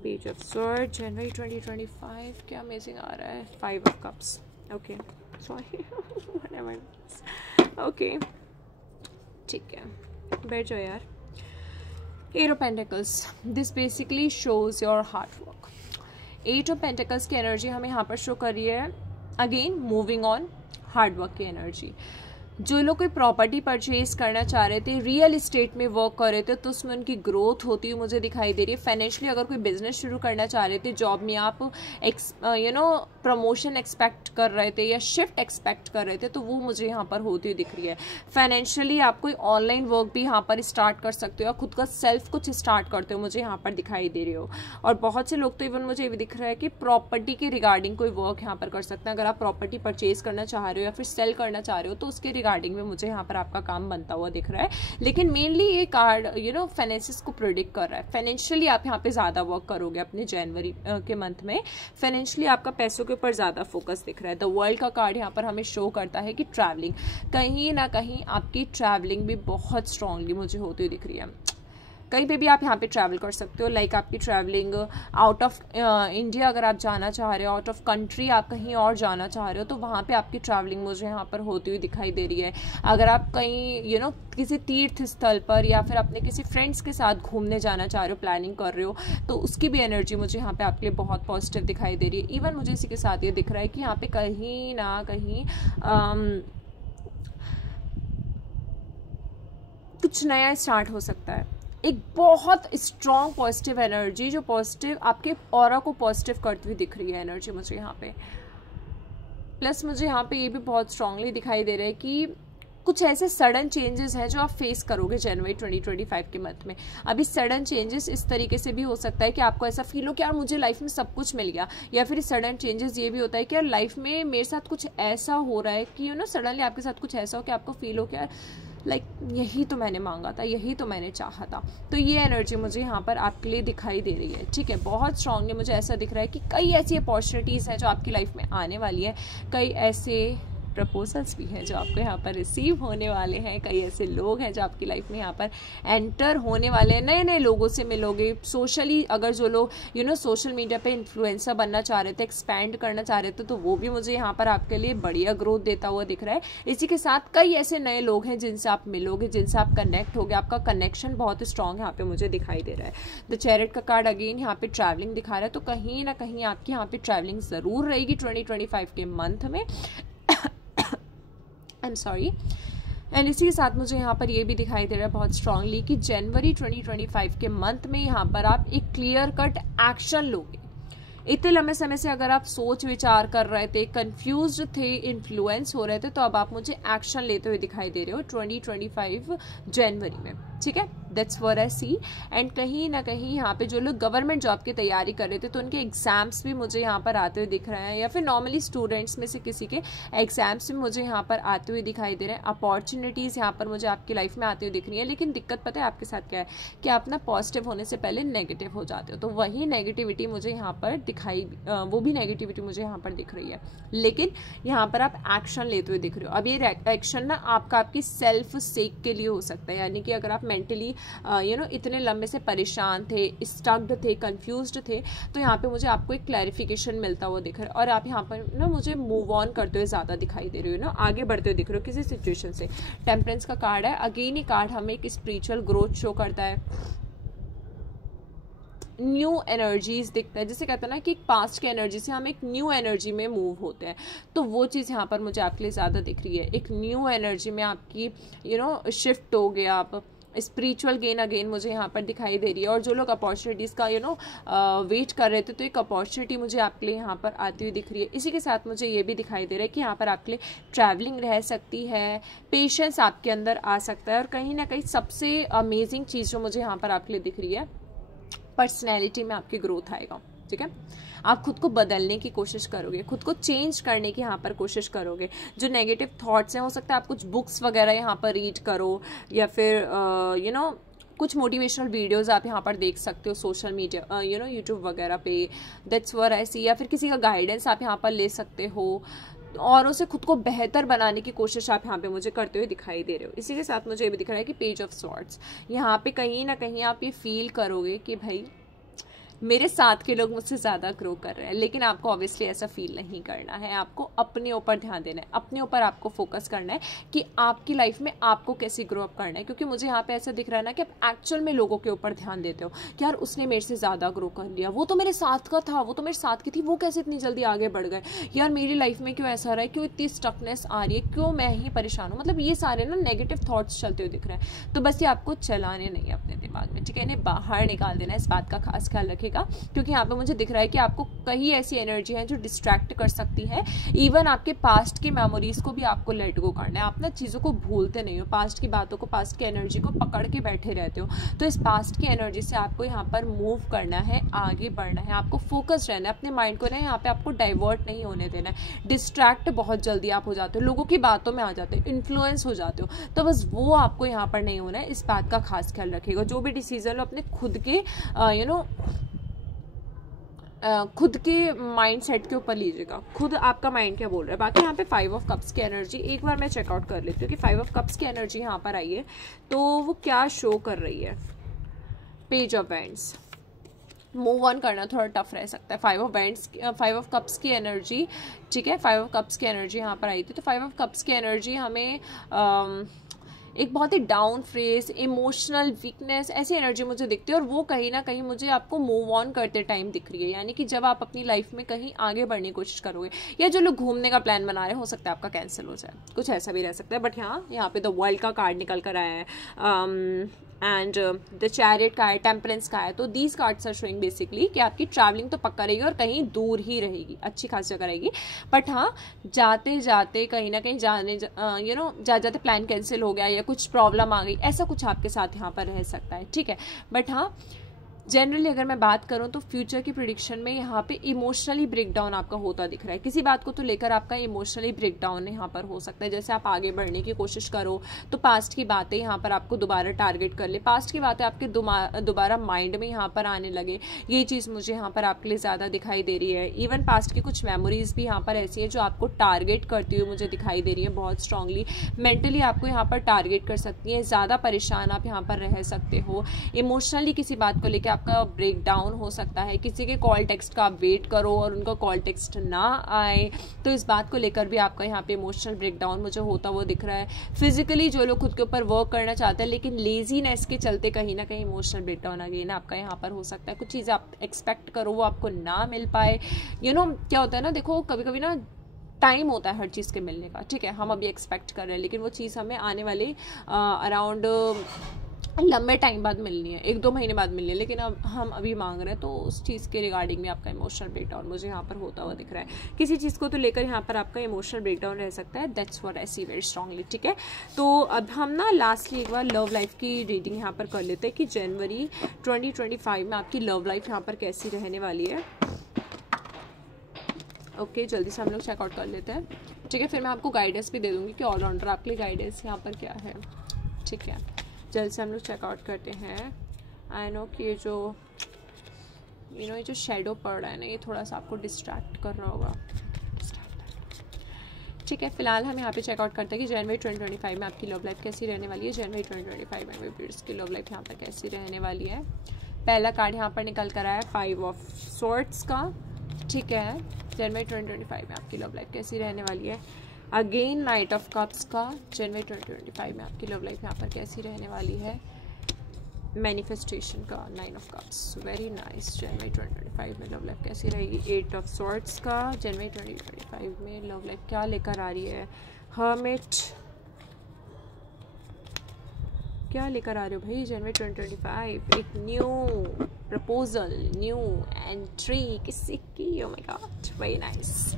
page of sword. जनवरी 2025 क्या अमेजिंग आ रहा है? 5 of cups. Okay, sorry okay, ठीक है, बैठ जाओ यार। Eight of pentacles, this basically shows your hard work. Eight of pentacles की एनर्जी हमें यहाँ पर शो कर रही है, again moving on, hard work की एनर्जी। जो लोग कोई प्रॉपर्टी परचेज करना चाह रहे थे, रियल इस्टेट में वर्क कर रहे थे, तो उसमें उनकी ग्रोथ होती हुई मुझे दिखाई दे रही है। फाइनेंशियली अगर कोई बिजनेस शुरू करना चाह रहे थे, जॉब में आप प्रमोशन एक्सपेक्ट कर रहे थे या शिफ्ट एक्सपेक्ट कर रहे थे, तो वो मुझे यहाँ पर होती हुई दिख रही है। फाइनेंशियली आप कोई ऑनलाइन वर्क भी यहाँ पर स्टार्ट कर सकते हो या खुद का सेल्फ कुछ स्टार्ट करते हो, मुझे यहाँ पर दिखाई दे रही हो। और बहुत से लोग तो इवन मुझे ये भी दिख रहा है कि प्रॉपर्टी के रिगार्डिंग कोई वर्क यहाँ पर कर सकते हैं। अगर आप प्रॉपर्टी परचेज करना चाह रहे हो या फिर सेल करना चाह रहे हो, तो उसके रिगार्डिंग में मुझे यहाँ पर आपका काम बनता हुआ दिख रहा है। लेकिन मेनली ये कार्ड फाइनेंसिस को प्रेडिक्ट कर रहा है। फाइनेंशियली आप यहाँ पे ज्यादा वर्क करोगे अपने जनवरी के मंथ में। फाइनेंशियली आपका पैसों के ऊपर ज्यादा फोकस दिख रहा है। द वर्ल्ड का कार्ड यहाँ पर हमें शो करता है कि ट्रैवलिंग, कहीं ना कहीं आपकी ट्रैवलिंग भी बहुत स्ट्रांगली मुझे होती हुई दिख रही है। कहीं पे भी आप यहाँ पे ट्रैवल कर सकते हो, लाइक आपकी ट्रैवलिंग आउट ऑफ इंडिया अगर आप जाना चाह रहे हो, आउट ऑफ कंट्री आप कहीं और जाना चाह रहे हो, तो वहाँ पे आपकी ट्रैवलिंग मुझे यहाँ पर होती हुई दिखाई दे रही है। अगर आप कहीं किसी तीर्थ स्थल पर या फिर अपने किसी फ्रेंड्स के साथ घूमने जाना चाह रहे हो, प्लानिंग कर रहे हो, तो उसकी भी एनर्जी मुझे यहाँ पे आपके लिए बहुत पॉजिटिव दिखाई दे रही है। इवन मुझे इसी के साथ ये दिख रहा है कि यहाँ पे कहीं ना कहीं कुछ नया स्टार्ट हो सकता है। एक बहुत स्ट्रॉन्ग पॉजिटिव एनर्जी, जो पॉजिटिव आपके ऑरा को पॉजिटिव करती हुई दिख रही है एनर्जी मुझे यहाँ पे। प्लस मुझे यहाँ पे ये भी बहुत स्ट्रांगली दिखाई दे रहा है कि कुछ ऐसे सडन चेंजेस हैं जो आप फेस करोगे जनवरी 2025 के मंथ में। अभी सडन चेंजेस इस तरीके से भी हो सकता है कि आपको ऐसा फील हो कि यार मुझे लाइफ में सब कुछ मिल गया, या फिर सडन चेंजेस ये भी होता है कि यार लाइफ में मेरे साथ कुछ ऐसा हो रहा है कि सडनली आपके साथ कुछ ऐसा हो कि आपको फील हो कि यार लाइक यही तो मैंने मांगा था, यही तो मैंने चाहा था। तो ये एनर्जी मुझे यहाँ पर आपके लिए दिखाई दे रही है। ठीक है, बहुत स्ट्रांगली मुझे ऐसा दिख रहा है कि कई ऐसी अपॉर्चुनिटीज़ हैं जो आपकी लाइफ में आने वाली है, कई ऐसे प्रपोजल्स भी हैं जो आपको यहाँ पर रिसीव होने वाले हैं, कई ऐसे लोग हैं जो आपकी लाइफ में यहाँ पर एंटर होने वाले हैं, नए नए लोगों से मिलोगे। सोशली अगर जो लोग सोशल मीडिया पे इन्फ्लुएंसर बनना चाह रहे थे, एक्सपैंड करना चाह रहे थे, तो वो भी मुझे यहाँ पर आपके लिए बढ़िया ग्रोथ देता हुआ दिख रहा है। इसी के साथ कई ऐसे नए लोग हैं जिनसे आप मिलोगे, जिनसे आप कनेक्ट होगे, आपका कनेक्शन बहुत स्ट्रांग यहाँ पे मुझे दिखाई दे रहा है। द चैरिट का कार्ड अगेन यहाँ पे ट्रैवलिंग दिखा रहा है, तो कहीं ना कहीं आपकी यहाँ पे ट्रैवलिंग जरूर रहेगी 2025 के मंथ में। I am sorry. एंड इसी के साथ मुझे यहाँ पर ये भी दिखाई दे रहा है बहुत स्ट्रांगली कि जनवरी 2025 के मंथ में यहाँ पर आप एक क्लियर कट एक्शन लोगे। इतने लंबे समय से अगर आप सोच विचार कर रहे थे, कंफ्यूज्ड थे, इन्फ्लुएंस हो रहे थे, तो अब आप मुझे एक्शन लेते हुए दिखाई दे रहे हो 2025 जनवरी में। ठीक है, that's what I see. And कहीं ना कहीं यहाँ पे जो लोग गवर्नमेंट जॉब की तैयारी कर रहे थे, तो उनके एग्जाम्स भी मुझे यहाँ पर आते हुए दिख रहे हैं, या फिर नॉर्मली स्टूडेंट्स में से किसी के एग्जाम्स भी मुझे यहाँ पर आते हुए दिखाई दे रहे हैं। अपॉर्चुनिटीज़ यहाँ पर मुझे आपकी लाइफ में आती हुई दिख रही है। लेकिन दिक्कत पता है आपके साथ क्या है कि आप ना पॉजिटिव होने से पहले नेगेटिव हो जाते हो, तो वही नेगेटिविटी मुझे यहाँ पर वो भी नेगेटिविटी मुझे यहाँ पर दिख रही है। लेकिन यहाँ पर आप एक्शन लेते हुए दिख रहे हो। अब ये एक्शन ना आपकी सेल्फ सेक के लिए हो सकता है, यानी कि अगर आप मेंटली इतने लंबे से परेशान थे, स्टक्ड थे, कंफ्यूज्ड थे, तो यहाँ पे मुझे आपको एक क्लैरिफिकेशन मिलता हुआ दिख रहा है, और आप यहाँ पर ना मुझे मूव ऑन करते हुए ज़्यादा दिखाई दे रहे हो, आगे बढ़ते हुए दिख रहे हो किसी सिचुएशन से। टेम्परेंस का कार्ड है, अगेन ये कार्ड हमें एक स्पिरिचुअल ग्रोथ शो करता है, न्यू एनर्जीज दिखता है। जैसे कहते हैं ना कि पास्ट की एनर्जी से हम एक न्यू एनर्जी में मूव होते हैं, तो वो चीज़ यहाँ पर मुझे आपके लिए ज़्यादा दिख रही है। एक न्यू एनर्जी में आपकी शिफ्ट हो गया, आप स्पिरिचुअल गेन अगेन मुझे यहाँ पर दिखाई दे रही है। और जो लोग अपॉर्चुनिटीज़ का वेट कर रहे थे, तो एक अपॉर्चुनिटी मुझे आपके लिए यहाँ पर आती हुई दिख रही है। इसी के साथ मुझे ये भी दिखाई दे रहा है कि यहाँ पर आपके लिए ट्रैवलिंग रह सकती है, पेशेंस आपके अंदर आ सकता है, और कहीं ना कहीं सबसे अमेजिंग चीज़ जो मुझे यहाँ पर आपके लिए दिख रही है, पर्सनैलिटी में आपकी ग्रोथ आएगा। ठीक है, आप खुद को बदलने की कोशिश करोगे, खुद को चेंज करने की यहाँ पर कोशिश करोगे। जो नेगेटिव थॉट्स हैं, हो सकता है आप कुछ बुक्स वगैरह यहाँ पर रीड करो, या फिर कुछ मोटिवेशनल वीडियोस आप यहाँ पर देख सकते हो सोशल मीडिया यूट्यूब वगैरह पे, दैट्स व्हाट आई सी। या फिर किसी का गाइडेंस आप यहाँ पर ले सकते हो, औरों से खुद को बेहतर बनाने की कोशिश आप यहाँ पे मुझे करते हुए दिखाई दे रहे हो। इसी के साथ मुझे ये भी दिख रहा है कि पेज ऑफ स्वॉर्ड्स, यहाँ पे कहीं ना कहीं आप ये फील करोगे कि भाई मेरे साथ के लोग मुझसे ज़्यादा ग्रो कर रहे हैं, लेकिन आपको ऑब्वियसली ऐसा फील नहीं करना है। आपको अपने ऊपर ध्यान देना है, अपने ऊपर आपको फोकस करना है कि आपकी लाइफ में आपको कैसे ग्रो अप करना है। क्योंकि मुझे यहाँ पे ऐसा दिख रहा है ना कि आप एक्चुअल में लोगों के ऊपर ध्यान देते हो कि यार उसने मेरे से ज़्यादा ग्रो कर लिया, वो तो मेरे साथ का था, वो तो मेरे साथ की थी, वो कैसे इतनी जल्दी आगे बढ़ गए, यार मेरी लाइफ में क्यों ऐसा रहा है, क्यों इतनी स्टकनेस आ रही है, क्यों मैं ही परेशान हूँ। मतलब ये सारे ना नेगेटिव थॉट्स चलते हुए दिख रहे हैं। तो बस ये आपको चलाने नहीं है अपने दिमाग में, ठीक है, इन्हें बाहर निकाल देना है। इस बात का खास ख्याल रखेगा, क्योंकि यहाँ पे मुझे दिख रहा है कि आपको कई ऐसी एनर्जी है जो डिस्ट्रैक्ट कर सकती है। इवन आपके पास्ट की मेमोरीज को भी आपको लेट गो करना है। आप ना चीज़ों को भूलते नहीं हो, पास्ट की बातों को, पास्ट की एनर्जी को पकड़ के बैठे रहते हो। तो इस पास्ट की एनर्जी से आपको यहाँ पर मूव करना है, आगे बढ़ना है, आपको फोकस रहना है। अपने माइंड को ना यहाँ पे आपको डाइवर्ट नहीं होने देना है। डिस्ट्रैक्ट बहुत जल्दी आप हो जाते हो, लोगों की बातों में आ जाते हो, इन्फ्लुएंस हो जाते हो। तो बस वो आपको यहाँ पर नहीं होना है। इस बात का खास ख्याल रखिएगा। जो भी डिसीजन लो अपने खुद के खुद के माइंड सेट के ऊपर लीजिएगा, खुद आपका माइंड क्या बोल रहा है। बाकी यहाँ पे 5 ऑफ कप्स की एनर्जी एक बार मैं चेकआउट कर लेती हूँ कि 5 ऑफ कप्स की एनर्जी यहाँ पर आई है तो वो क्या शो कर रही है। Page of wands, move on करना थोड़ा टफ रह सकता है। 5 ऑफ कप्स की एनर्जी, ठीक है, 5 ऑफ कप्स की एनर्जी यहाँ पर आई थी। तो 5 ऑफ कप्स की एनर्जी हमें एक बहुत ही डाउन फेस, इमोशनल वीकनेस, ऐसी एनर्जी मुझे दिखती है। और वो कहीं ना कहीं मुझे आपको मूव ऑन करते टाइम दिख रही है। यानी कि जब आप अपनी लाइफ में कहीं आगे बढ़ने की कोशिश करोगे, या जो लोग घूमने का प्लान बना रहे हो सकता है आपका कैंसिल हो जाए, कुछ ऐसा भी रह सकता है। बट हाँ, यहाँ पे द वर्ल्ड का कार्ड निकल कर आया है एंड द चैरियट का है, टेम्परेंस का है। तो these cards are showing basically कि आपकी ट्रैवलिंग तो पक्का रहेगी और कहीं दूर ही रहेगी, अच्छी खास जगह रहेगी। बट हाँ, जाते जाते कहीं ना कहीं जाते जाते प्लान कैंसिल हो गया या कुछ प्रॉब्लम आ गई, ऐसा कुछ आपके साथ यहाँ पर रह सकता है, ठीक है। बट हाँ, जनरली अगर मैं बात करूं तो फ्यूचर की प्रिडिक्शन में यहाँ पे इमोशनली ब्रेकडाउन आपका होता दिख रहा है। किसी बात को तो लेकर आपका इमोशनली ब्रेकडाउन यहाँ पर हो सकता है। जैसे आप आगे बढ़ने की कोशिश करो तो पास्ट की बातें यहाँ पर आपको दोबारा टारगेट कर ले, पास्ट की बातें आपके दोबारा माइंड में यहाँ पर आने लगे। ये चीज़ मुझे यहाँ पर आपके लिए ज़्यादा दिखाई दे रही है। इवन पास्ट की कुछ मेमोरीज भी यहाँ पर ऐसी है जो आपको टारगेट करती हुई मुझे दिखाई दे रही है बहुत स्ट्रांगली। मेंटली आपको यहाँ पर टारगेट कर सकती है, ज़्यादा परेशान आप यहाँ पर रह सकते हो। इमोशनली किसी बात को लेकर आपका ब्रेकडाउन हो सकता है। किसी के कॉल टेक्स्ट का आप वेट करो और उनका कॉल टेक्स्ट ना आए, तो इस बात को लेकर भी आपका यहाँ पे इमोशनल ब्रेकडाउन मुझे होता हुआ दिख रहा है। फिजिकली जो लोग खुद के ऊपर वर्क करना चाहते हैं लेकिन लेजीनेस के चलते कहीं ना कहीं इमोशनल ब्रेकडाउन अगेन आपका यहाँ पर हो सकता है। कुछ चीज़ें आप एक्सपेक्ट करो वो आपको ना मिल पाए। क्या होता है ना, देखो कभी कभी ना टाइम होता है हर चीज़ के मिलने का, ठीक है। हम अभी एक्सपेक्ट कर रहे हैं लेकिन वो चीज़ हमें आने वाले अराउंड लंबे टाइम बाद मिलनी है, 1-2 महीने बाद मिलनी है, लेकिन अब हम अभी मांग रहे हैं। तो उस चीज़ के रिगार्डिंग में आपका इमोशनल ब्रेकडाउन मुझे यहाँ पर होता हुआ दिख रहा है। किसी चीज़ को तो लेकर यहाँ पर आपका इमोशनल ब्रेकडाउन रह सकता है। That's what I see very strongly, ठीक है। तो अब हम ना लास्टली एक बार लव लाइफ की रीडिंग यहाँ पर कर लेते हैं कि जनवरी 2025 में आपकी लव लाइफ यहाँ पर कैसी रहने वाली है। ओके, जल्दी से हम लोग चेकआउट कर लेते हैं, ठीक है। फिर मैं आपको गाइडेंस भी दे दूँगी कि ऑलराउंडर आपके लिए गाइडेंस यहाँ पर क्या है, ठीक है। जल्द से हम लोग चेकआउट करते हैं। आई नो कि ये जो ये जो शेडो पड़ रहा है ना, ये थोड़ा सा आपको डिस्ट्रैक्ट कर रहा होगा, ठीक है। फिलहाल हम यहाँ पे चेकआउट करते हैं कि जनवरी 2025 में आपकी लव लाइफ कैसी रहने वाली है। जनवरी 2025 में व्यूअर्स की लव लाइफ यहाँ पर कैसी रहने वाली है। पहला कार्ड यहाँ पर निकल कर आया है 5 ऑफ स्वॉर्ड्स का, ठीक है। जनवरी 2025 में आपकी लव लाइफ कैसी रहने वाली है। अगेन नाइट ऑफ कप्स का, जनवरी 2025 में आपकी लव लाइफ यहाँ पर कैसी रहने वाली है। मैनिफेस्टेशन का 9 ऑफ कप्स, वेरी नाइस। जनवरी 2025 में लव लाइफ कैसी रहेगी। 8 ऑफ स्वॉर्ड्स का, जनवरी 2025 में लव लाइफ क्या लेकर आ रही है। हर्मिट, क्या लेकर आ रहे हो भाई जनवरी 2025। एक न्यू प्रपोजल, न्यू एंट्री किसी की, ओह my god, very nice.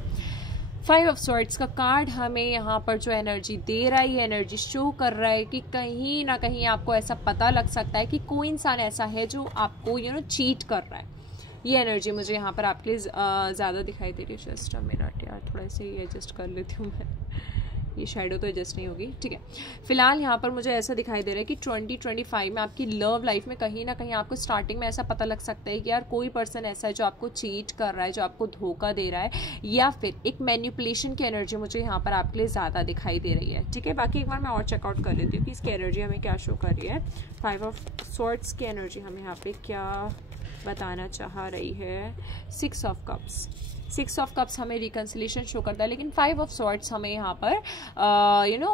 5 of swords का कार्ड हमें यहाँ पर जो एनर्जी दे रहा है, एनर्जी शो कर रहा है कि कहीं ना कहीं आपको ऐसा पता लग सकता है कि कोई इंसान ऐसा है जो आपको चीट कर रहा है। ये एनर्जी मुझे यहाँ पर आपके लिए ज़्यादा दिखाई दे रही है। जस्ट अ मिनट यार, थोड़ा सा ही एडजस्ट कर लेती हूँ मैं, ये शेडो तो एडजस्ट नहीं होगी, ठीक है। फिलहाल यहाँ पर मुझे ऐसा दिखाई दे रहा है कि 2025 में आपकी लव लाइफ में कहीं ना कहीं आपको स्टार्टिंग में ऐसा पता लग सकता है कि यार कोई पर्सन ऐसा है जो आपको चीट कर रहा है, जो आपको धोखा दे रहा है, या फिर एक मैनिपुलेशन की एनर्जी मुझे यहाँ पर आपके लिए ज़्यादा दिखाई दे रही है, ठीक है। बाकी एक बार मैं और चेकआउट कर लेती हूँ कि इसकी एनर्जी हमें क्या शो कर रही है। 5 ऑफ स्वॉर्ड्स की एनर्जी हमें यहाँ पे क्या बताना चाह रही है 6 ऑफ कप्स। 6 ऑफ कप्स हमें रिकन्सिलेशन शो करता है, लेकिन 5 ऑफ सॉर्ट्स हमें यहाँ पर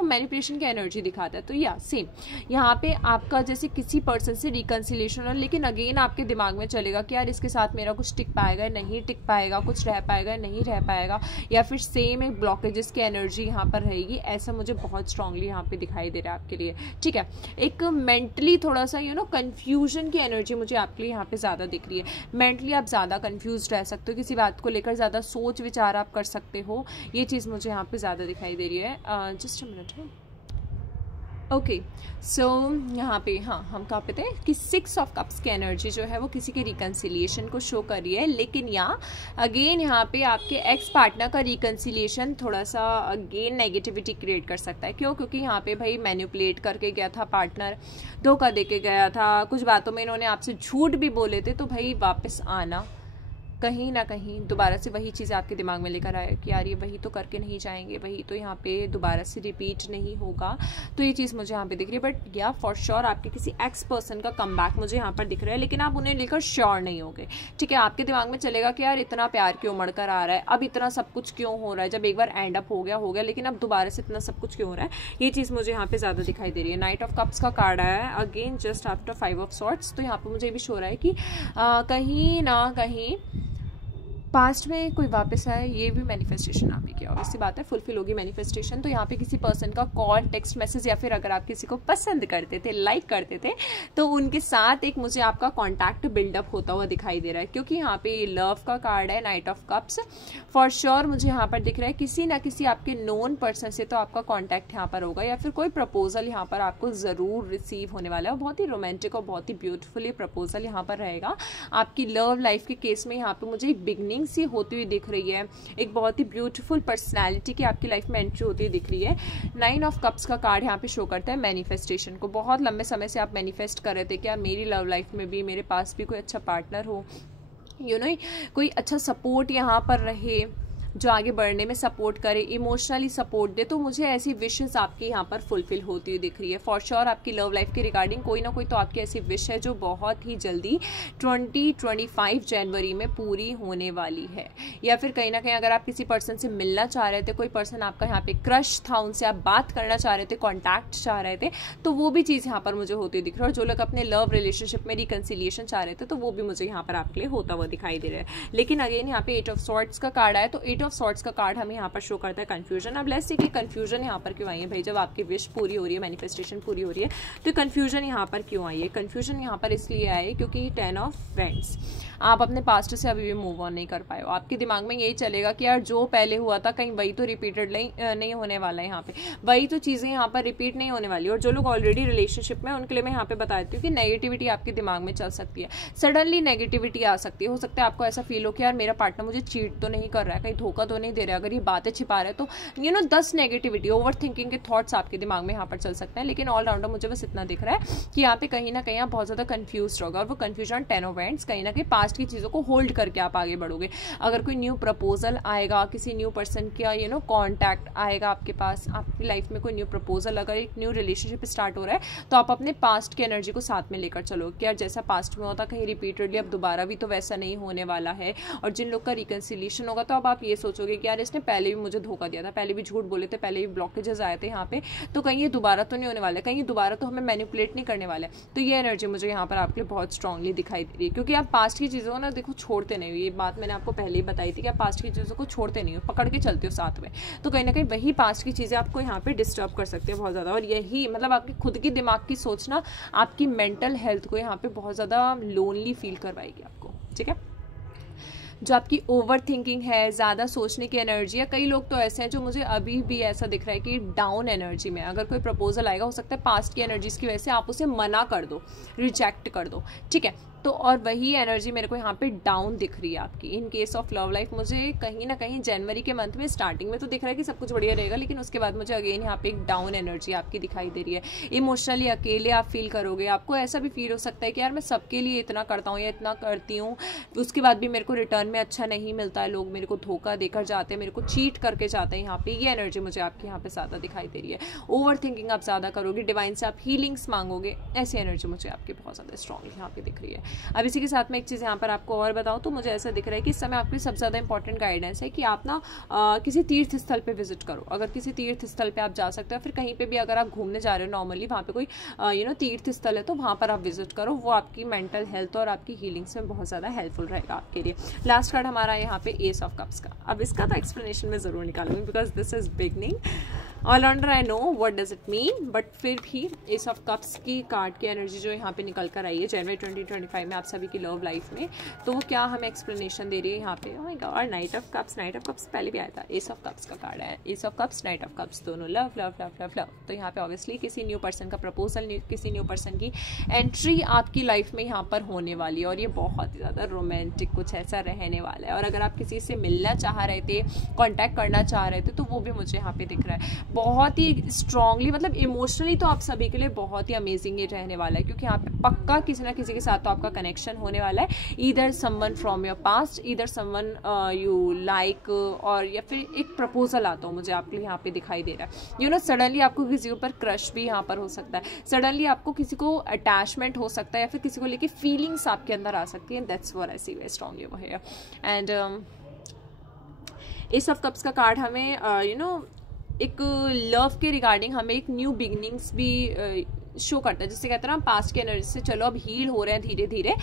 मैनिपुलेशन की एनर्जी दिखाता है। तो या सेम यहाँ पे आपका जैसे किसी पर्सन से रिकन्सिलेशन हो, लेकिन अगेन आपके दिमाग में चलेगा कि यार इसके साथ मेरा कुछ टिक पाएगा नहीं टिक पाएगा, कुछ रह पाएगा नहीं रह पाएगा, या फिर सेम एक ब्लॉकेजेस की एनर्जी यहाँ पर रहेगी। ऐसा मुझे बहुत स्ट्रांगली यहाँ पे दिखाई दे रहा है आपके लिए, ठीक है। एक मेंटली थोड़ा सा कंफ्यूजन की एनर्जी मुझे आपके लिए यहाँ पे ज़्यादा दिख रही है। मेंटली आप ज़्यादा कंफ्यूज रह सकते हो, किसी बात को लेकर ज़्यादा सोच विचार आप कर सकते हो, ये चीज़ मुझे यहाँ पे ज़्यादा दिखाई दे रही है। जस्ट अ मिनट है। ओके सो यहाँ पे हाँ हम कहाँ पे थे कि 6 ऑफ कप्स की एनर्जी जो है वो किसी के रिकन्सिलिएशन को शो कर रही है, लेकिन अगेन यहाँ पे आपके एक्स पार्टनर का रिकन्सिलिएशन थोड़ा सा अगेन नेगेटिविटी क्रिएट कर सकता है। क्यों? क्योंकि यहाँ पे भाई मैनिपुलेट करके गया था पार्टनर, धोखा दे के गया था, कुछ बातों में इन्होंने आपसे झूठ भी बोले थे। तो भाई वापस आना कहीं ना कहीं दोबारा से वही चीज़ आपके दिमाग में लेकर आए कि यार ये वही तो करके नहीं जाएंगे, वही तो यहाँ पे दोबारा से रिपीट नहीं होगा। तो ये चीज़ मुझे यहाँ पे दिख रही है। बट या फॉर श्योर आपके किसी एक्स पर्सन का कमबैक मुझे यहाँ पर दिख रहा है, लेकिन आप उन्हें लेकर श्योर नहीं होगे, ठीक है। आपके दिमाग में चलेगा कि यार इतना प्यार क्यों मड़कर आ रहा है, अब इतना सब कुछ क्यों हो रहा है, जब एक बार एंड अप हो गया, लेकिन अब दोबारा से इतना सब कुछ क्यों हो रहा है। ये चीज़ मुझे यहाँ पे ज़्यादा दिखाई दे रही है। नाइट ऑफ कप्स का कार्ड आया है again just after 5 of swords. तो यहाँ पर मुझे भी शो रहा है कि कहीं ना कहीं पास्ट में कोई वापस आए, ये भी मैनिफेस्टेशन आपने किया और इसी बात है फुलफिल होगी मैनिफेस्टेशन। तो यहाँ पे किसी पर्सन का कॉल, टेक्स्ट मैसेज, या फिर अगर आप किसी को पसंद करते थे, लाइक करते थे, तो उनके साथ एक मुझे आपका कॉन्टैक्ट बिल्डअप होता हुआ दिखाई दे रहा है। क्योंकि यहाँ पे ये लव का कार्ड है, knight of cups. For sure मुझे यहाँ पर दिख रहा है किसी ना किसी आपके नोन पर्सन से तो आपका कॉन्टैक्ट यहाँ पर होगा, या फिर कोई प्रपोजल यहाँ पर आपको ज़रूर रिसीव होने वाला है। बहुत ही रोमांटिक और बहुत ही ब्यूटीफुली प्रपोजल यहाँ पर रहेगा। आपकी लव लाइफ के केस में यहाँ पे मुझे एक बिगनिंग सी होती हुई दिख रही है, एक बहुत ही ब्यूटीफुल पर्सनालिटी की आपकी लाइफ में एंट्री होती हुई दिख रही है। 9 ऑफ कप्स का कार्ड यहाँ पे शो करता है मैनिफेस्टेशन को। बहुत लंबे समय से आप मैनिफेस्ट कर रहे थे कि यार मेरी लव लाइफ में भी, मेरे पास भी कोई अच्छा पार्टनर हो, कोई अच्छा सपोर्ट यहाँ पर रहे, जो आगे बढ़ने में सपोर्ट करे, इमोशनली सपोर्ट दे। तो मुझे ऐसी विशेस आपकी यहाँ पर फुलफिल होती हुई दिख रही है। फॉर श्योर आपकी लव लाइफ के रिगार्डिंग कोई ना कोई तो आपकी ऐसी विश है जो बहुत ही जल्दी 25 जनवरी में पूरी होने वाली है। या फिर कहीं ना कहीं अगर आप किसी पर्सन से मिलना चाह रहे थे, कोई पर्सन आपका यहाँ पे क्रश था, उनसे आप बात करना चाह रहे थे, कॉन्टैक्ट चाह रहे थे, तो वो भी चीज़ यहाँ पर मुझे होती हुई दिख रही है। और जो लोग अपने लव रिलेशनशिप में रिकन्सिलिएशन चाह रहे थे, तो वो भी मुझे यहाँ पर आपके लिए होता हुआ दिखाई दे रहा है। लेकिन अगेन यहाँ पे 8 ऑफ सॉर्ट्स का कार्ड आया, तो 8 ऑफ सॉर्ट्स का कार्ड हमें यहाँ पर शो करता है कंफ्यूजन। अब लेट्स सी कि कंफ्यूजन यहाँ पर क्यों आई है भाई, जब आपकी विश पूरी हो रही है, मैनिफेस्टेशन पूरी हो रही है, तो कंफ्यूजन यहाँ पर क्यों आई है? कंफ्यूजन यहाँ पर इसलिए आई क्योंकि 10 ऑफ वेंट्स, आप अपने पास्ट से अभी भी मूव ऑन नहीं कर पाए हो। आपके दिमाग में यही चलेगा कि यार जो पहले हुआ था कहीं वही तो रिपीटेड नहीं होने वाला है, यहाँ पे वही तो चीज़ें यहाँ पर रिपीट नहीं होने वाली। और जो लोग ऑलरेडी रिलेशनशिप में, उनके लिए मैं यहाँ पे बता देती हूँ कि नेगेटिविटी आपके दिमाग में चल सकती है, सडनली नेगेटिविटी आ सकती है। हो सकता है आपको ऐसा फील हो कि यार मेरा पार्टनर मुझे चीट तो नहीं कर रहा है, कहीं धोखा तो नहीं दे रहा है, अगर ये बातें छिपा रहे तो 10 नेगेटिविटी, ओवर थिंकिंग के थॉट्स आपके दिमाग में यहाँ पर चल सकते हैं। लेकिन ऑल राउंडर मुझे बस इतना दिख रहा है कि यहाँ पे कहीं ना कहीं आप बहुत ज़्यादा कन्फ्यूज होगा, और वो कन्फ्यूजन 10 ऑफ वेंट्स, कहीं ना कहीं पास्ट की चीज़ों को होल्ड करके आप आगे बढ़ोगे। अगर कोई न्यू प्रपोजल आएगा, किसी न्यू पर्सन का कॉन्टैक्ट आएगा आपके पास, आपकी लाइफ में कोई न्यू प्रपोजल, अगर एक न्यू रिलेशनशिप स्टार्ट हो रहा है, तो आप अपने पास्ट की एनर्जी को साथ में लेकर चलो कि यार जैसा पास्ट में होता कहीं रिपीटेडली अब दोबारा भी तो वैसा नहीं होने वाला है। और जिन लोग का रिकन्सिलिएशन होगा, तो अब आप ये सोचोगे कि यार इसने पहले भी मुझे धोखा दिया था, पहले भी झूठ बोले थे, पहले भी ब्लॉकेजेस आए थे यहाँ पे, तो कहीं ये दोबारा तो नहीं होने वाला है, कहीं दोबारा तो हमें मैनिपुलेट नहीं करने वाला है। तो ये एनर्जी मुझे यहाँ पर आपके लिए बहुत स्ट्रांगली दिखाई दे रही है, क्योंकि आप पास्ट की चीज़ों को ना देखो छोड़ते नहीं हो। ये बात मैंने आपको पहले ही बताई थी कि आप पास्ट की चीज़ों को छोड़ते नहीं हो, पकड़ के चलते हो साथ में। तो कहीं ना कहीं वही पास्ट की चीज़ें आपको यहाँ पे डिस्टर्ब कर सकते हैं बहुत ज़्यादा। और यही मतलब आपकी खुद की दिमाग की सोचना आपकी मेंटल हेल्थ को यहाँ पे बहुत ज़्यादा लोनली फील करवाएगी आपको, ठीक है। जो आपकी ओवर थिंकिंग है, ज़्यादा सोचने की एनर्जी है, कई लोग तो ऐसे हैं जो मुझे अभी भी ऐसा दिख रहा है कि डाउन एनर्जी में, अगर कोई प्रपोजल आएगा, हो सकता है पास्ट की एनर्जीज की वजह से आप उसे मना कर दो, रिजेक्ट कर दो, ठीक है। तो और वही एनर्जी मेरे को यहाँ पे डाउन दिख रही है आपकी। In case of love life मुझे कहीं ना कहीं जनवरी के मंथ में स्टार्टिंग में तो दिख रहा है कि सब कुछ बढ़िया रहेगा, लेकिन उसके बाद मुझे अगेन यहाँ पे एक डाउन एनर्जी आपकी दिखाई दे रही है। इमोशनली अकेले आप फील करोगे, आपको ऐसा भी फील हो सकता है कि यार मैं सबके लिए इतना करता हूँ या इतना करती हूँ, उसके बाद भी मेरे को रिटर्न में अच्छा नहीं मिलता है, लोग मेरे को धोखा देकर जाते हैं, मेरे को चीट करके जाते हैं। यहाँ पे ये एनर्जी मुझे आपकी यहाँ पे ज़्यादा दिखाई दे रही है। ओवर थिंकिंग आप ज़्यादा करोगे, डिवाइन से आप हीलिंग्स मांगोगे, ऐसी एनर्जी मुझे आपकी बहुत ज़्यादा स्ट्रॉन्गली यहाँ पे दिख रही है। अब इसी के साथ में एक चीज़ यहाँ पर आपको और बताऊँ तो मुझे ऐसा दिख रहा है कि इस समय आपके सबसे ज़्यादा इंपॉर्टेंट गाइडेंस है कि आप ना किसी तीर्थ स्थल पे विजिट करो। अगर किसी तीर्थ स्थल पे आप जा सकते हो, फिर कहीं पे भी अगर आप घूमने जा रहे हो नॉर्मली, वहाँ पे कोई तीर्थ स्थल है तो वहाँ पर आप विजिट करो। वो आपकी मेंटल हेल्थ और आपकी हीलिंग्स में बहुत ज़्यादा हेल्पफुल रहेगा आपके लिए। लास्ट कार्ड हमारा यहाँ पे एस ऑफ कप्स का। अब इसका तो एक्सप्लेनेशन मैं ज़रूर निकालूंगी because this is beginning allrounder. I know what does it mean, but फिर भी एस ऑफ कप्स की कार्ड की एनर्जी जो यहाँ पे निकल कर आई है जनवरी 2025 में आप सभी की लव लाइफ में, तो वो क्या हमें एक्सप्लेनेशन दे रही है यहाँ पे। Oh my God, knight of cups. Knight of cups पहले भी आया था, एस ऑफ कप्स का कार्ड है। Ace of cups, knight of cups, दोनों love love love love love. तो यहाँ पे ऑब्वियसली किसी न्यू पर्सन का प्रपोजल, किसी न्यू पर्सन की एंट्री आपकी लाइफ में यहाँ पर होने वाली है और ये बहुत ही ज़्यादा रोमांटिक कुछ ऐसा रहने वाला है। और अगर आप किसी से मिलना चाह रहे थे, कॉन्टैक्ट करना चाह रहे थे, तो वो भी मुझे यहाँ पे दिख रहा है बहुत ही स्ट्रांगली। मतलब इमोशनली तो आप सभी के लिए बहुत ही अमेजिंग ये रहने वाला है, क्योंकि यहाँ पे पक्का किसी ना किसी के साथ तो आपका कनेक्शन होने वाला है। Either someone from your past, either someone you like, और या फिर एक प्रपोजल आता हो मुझे आपके लिए यहाँ पे दिखाई दे रहा है। सडनली आपको किसी के ऊपर क्रश भी यहाँ पर हो सकता है, सडनली आपको किसी को अटैचमेंट हो सकता है, या फिर किसी को लेके फीलिंग्स आपके अंदर आ सकती है। That's what I see very strongly over here. And ace of cups का कार्ड हमें एक लव के रिगार्डिंग हमें एक न्यू बिगिनिंग्स भी शो करता है। जिससे कहते हैं ना, पास्ट की एनर्जी से चलो अब हील हो रहे हैं धीरे धीरे,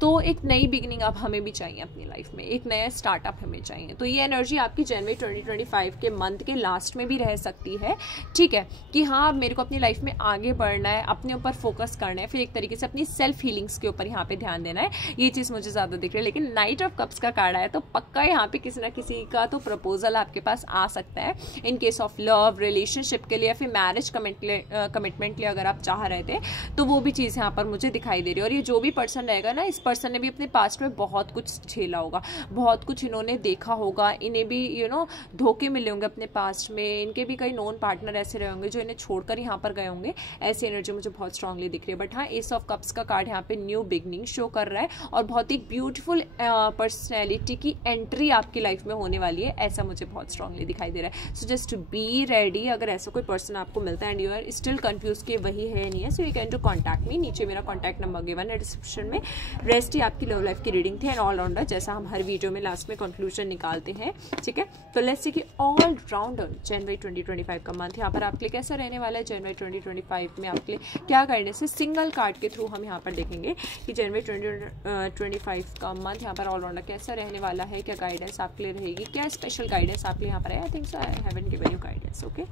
तो एक नई बिगिनिंग अब हमें भी चाहिए अपनी लाइफ में, एक नया स्टार्टअप हमें चाहिए। तो ये एनर्जी आपकी जनवरी 2025 के मंथ के लास्ट में भी रह सकती है, ठीक है, कि हाँ अब मेरे को अपनी लाइफ में आगे बढ़ना है, अपने ऊपर फोकस करना है, फिर एक तरीके से अपनी सेल्फ हीलिंग्स के ऊपर यहाँ पे ध्यान देना है। ये चीज़ मुझे ज़्यादा दिख रही है। लेकिन नाइट ऑफ कप्स का कार्ड आया तो पक्का यहाँ पे किसी ना किसी का तो प्रपोजल आपके पास आ सकता है, in case of love, relationship के लिए या फिर मैरिज कमिटमेंट लिए अगर आप चाह रहे थे, तो वो भी चीज़ यहाँ पर मुझे दिखाई दे रही है। और ये जो भी पर्सन रहेगा ना, इस पर्सन ने भी अपने पास्ट में बहुत कुछ झेला होगा, बहुत कुछ इन्होंने देखा होगा, इन्हें भी धोखे मिले होंगे अपने पास्ट में, इनके भी कई नॉन पार्टनर ऐसे रहे होंगे जो इन्हें छोड़कर यहाँ पर गए होंगे। ऐसी एनर्जी मुझे बहुत स्ट्रांगली दिख रही है। बट हाँ, एस ऑफ कप्स का कार्ड यहाँ पे न्यू बिगनिंग शो कर रहा है और बहुत ही ब्यूटीफुल पर्सनैलिटी की एंट्री आपकी लाइफ में होने वाली है, ऐसा मुझे बहुत स्ट्रांगली दिखाई दे रहा है। So just be ready. अगर ऐसा कोई पर्सन आपको मिलता है and you are still confuse कि वही है नहीं है, so you can to contact me. नीचे मेरा कॉन्टैक्ट नंबर गिवन है डिस्क्रिप्शन में। रेस्ट ही आपकी लव लाइफ की रीडिंग थी एंड ऑलराउंडर, जैसा हम हर वीडियो में लास्ट में कंक्लूजन निकालते हैं, ठीक है। तो लेट्स सी कि ऑलराउंडर जनवरी 2025 का मंथ यहाँ पर आपके लिए कैसा रहने वाला है। जनवरी 2025 में आपके लिए क्या गाइडेंस है, सिंगल कार्ड के थ्रू हम यहाँ पर देखेंगे कि जनवरी 2025 का मंथ यहाँ पर ऑलराउंडर कैसा रहने वाला है, क्या गाइडेंस आपके लिए रहेगी, क्या स्पेशल गाइडेंस आपके लिए यहाँ पर है। I think so I haven't given you guidance, okay.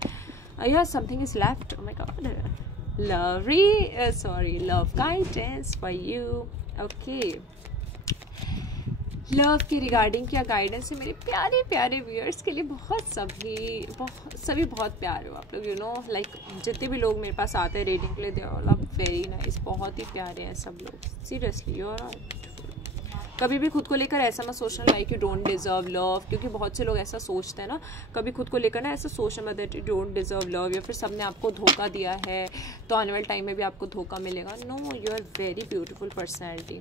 Yeah, something is left. Oh my god. Love guidance for you. Okay. Love के रिगार्डिंग क्या गाइडेंस है मेरे प्यारे प्यारे व्यूअर्स के लिए। सभी बहुत प्यारे हो आप लोग, लाइक जितने भी लोग मेरे पास आते हैं रीडिंग के लिए, they all are very nice, बहुत ही प्यारे हैं सब लोग। Seriously you are beautiful. कभी भी खुद को लेकर ऐसा मत सोचना like you don't deserve love, क्योंकि बहुत से लोग ऐसा सोचते हैं ना, कभी खुद को लेकर ना ऐसा सोचना मत that you don't deserve love, या फिर सबने आपको धोखा दिया है तो आने वाले टाइम में भी आपको धोखा मिलेगा। No, you are very beautiful personality,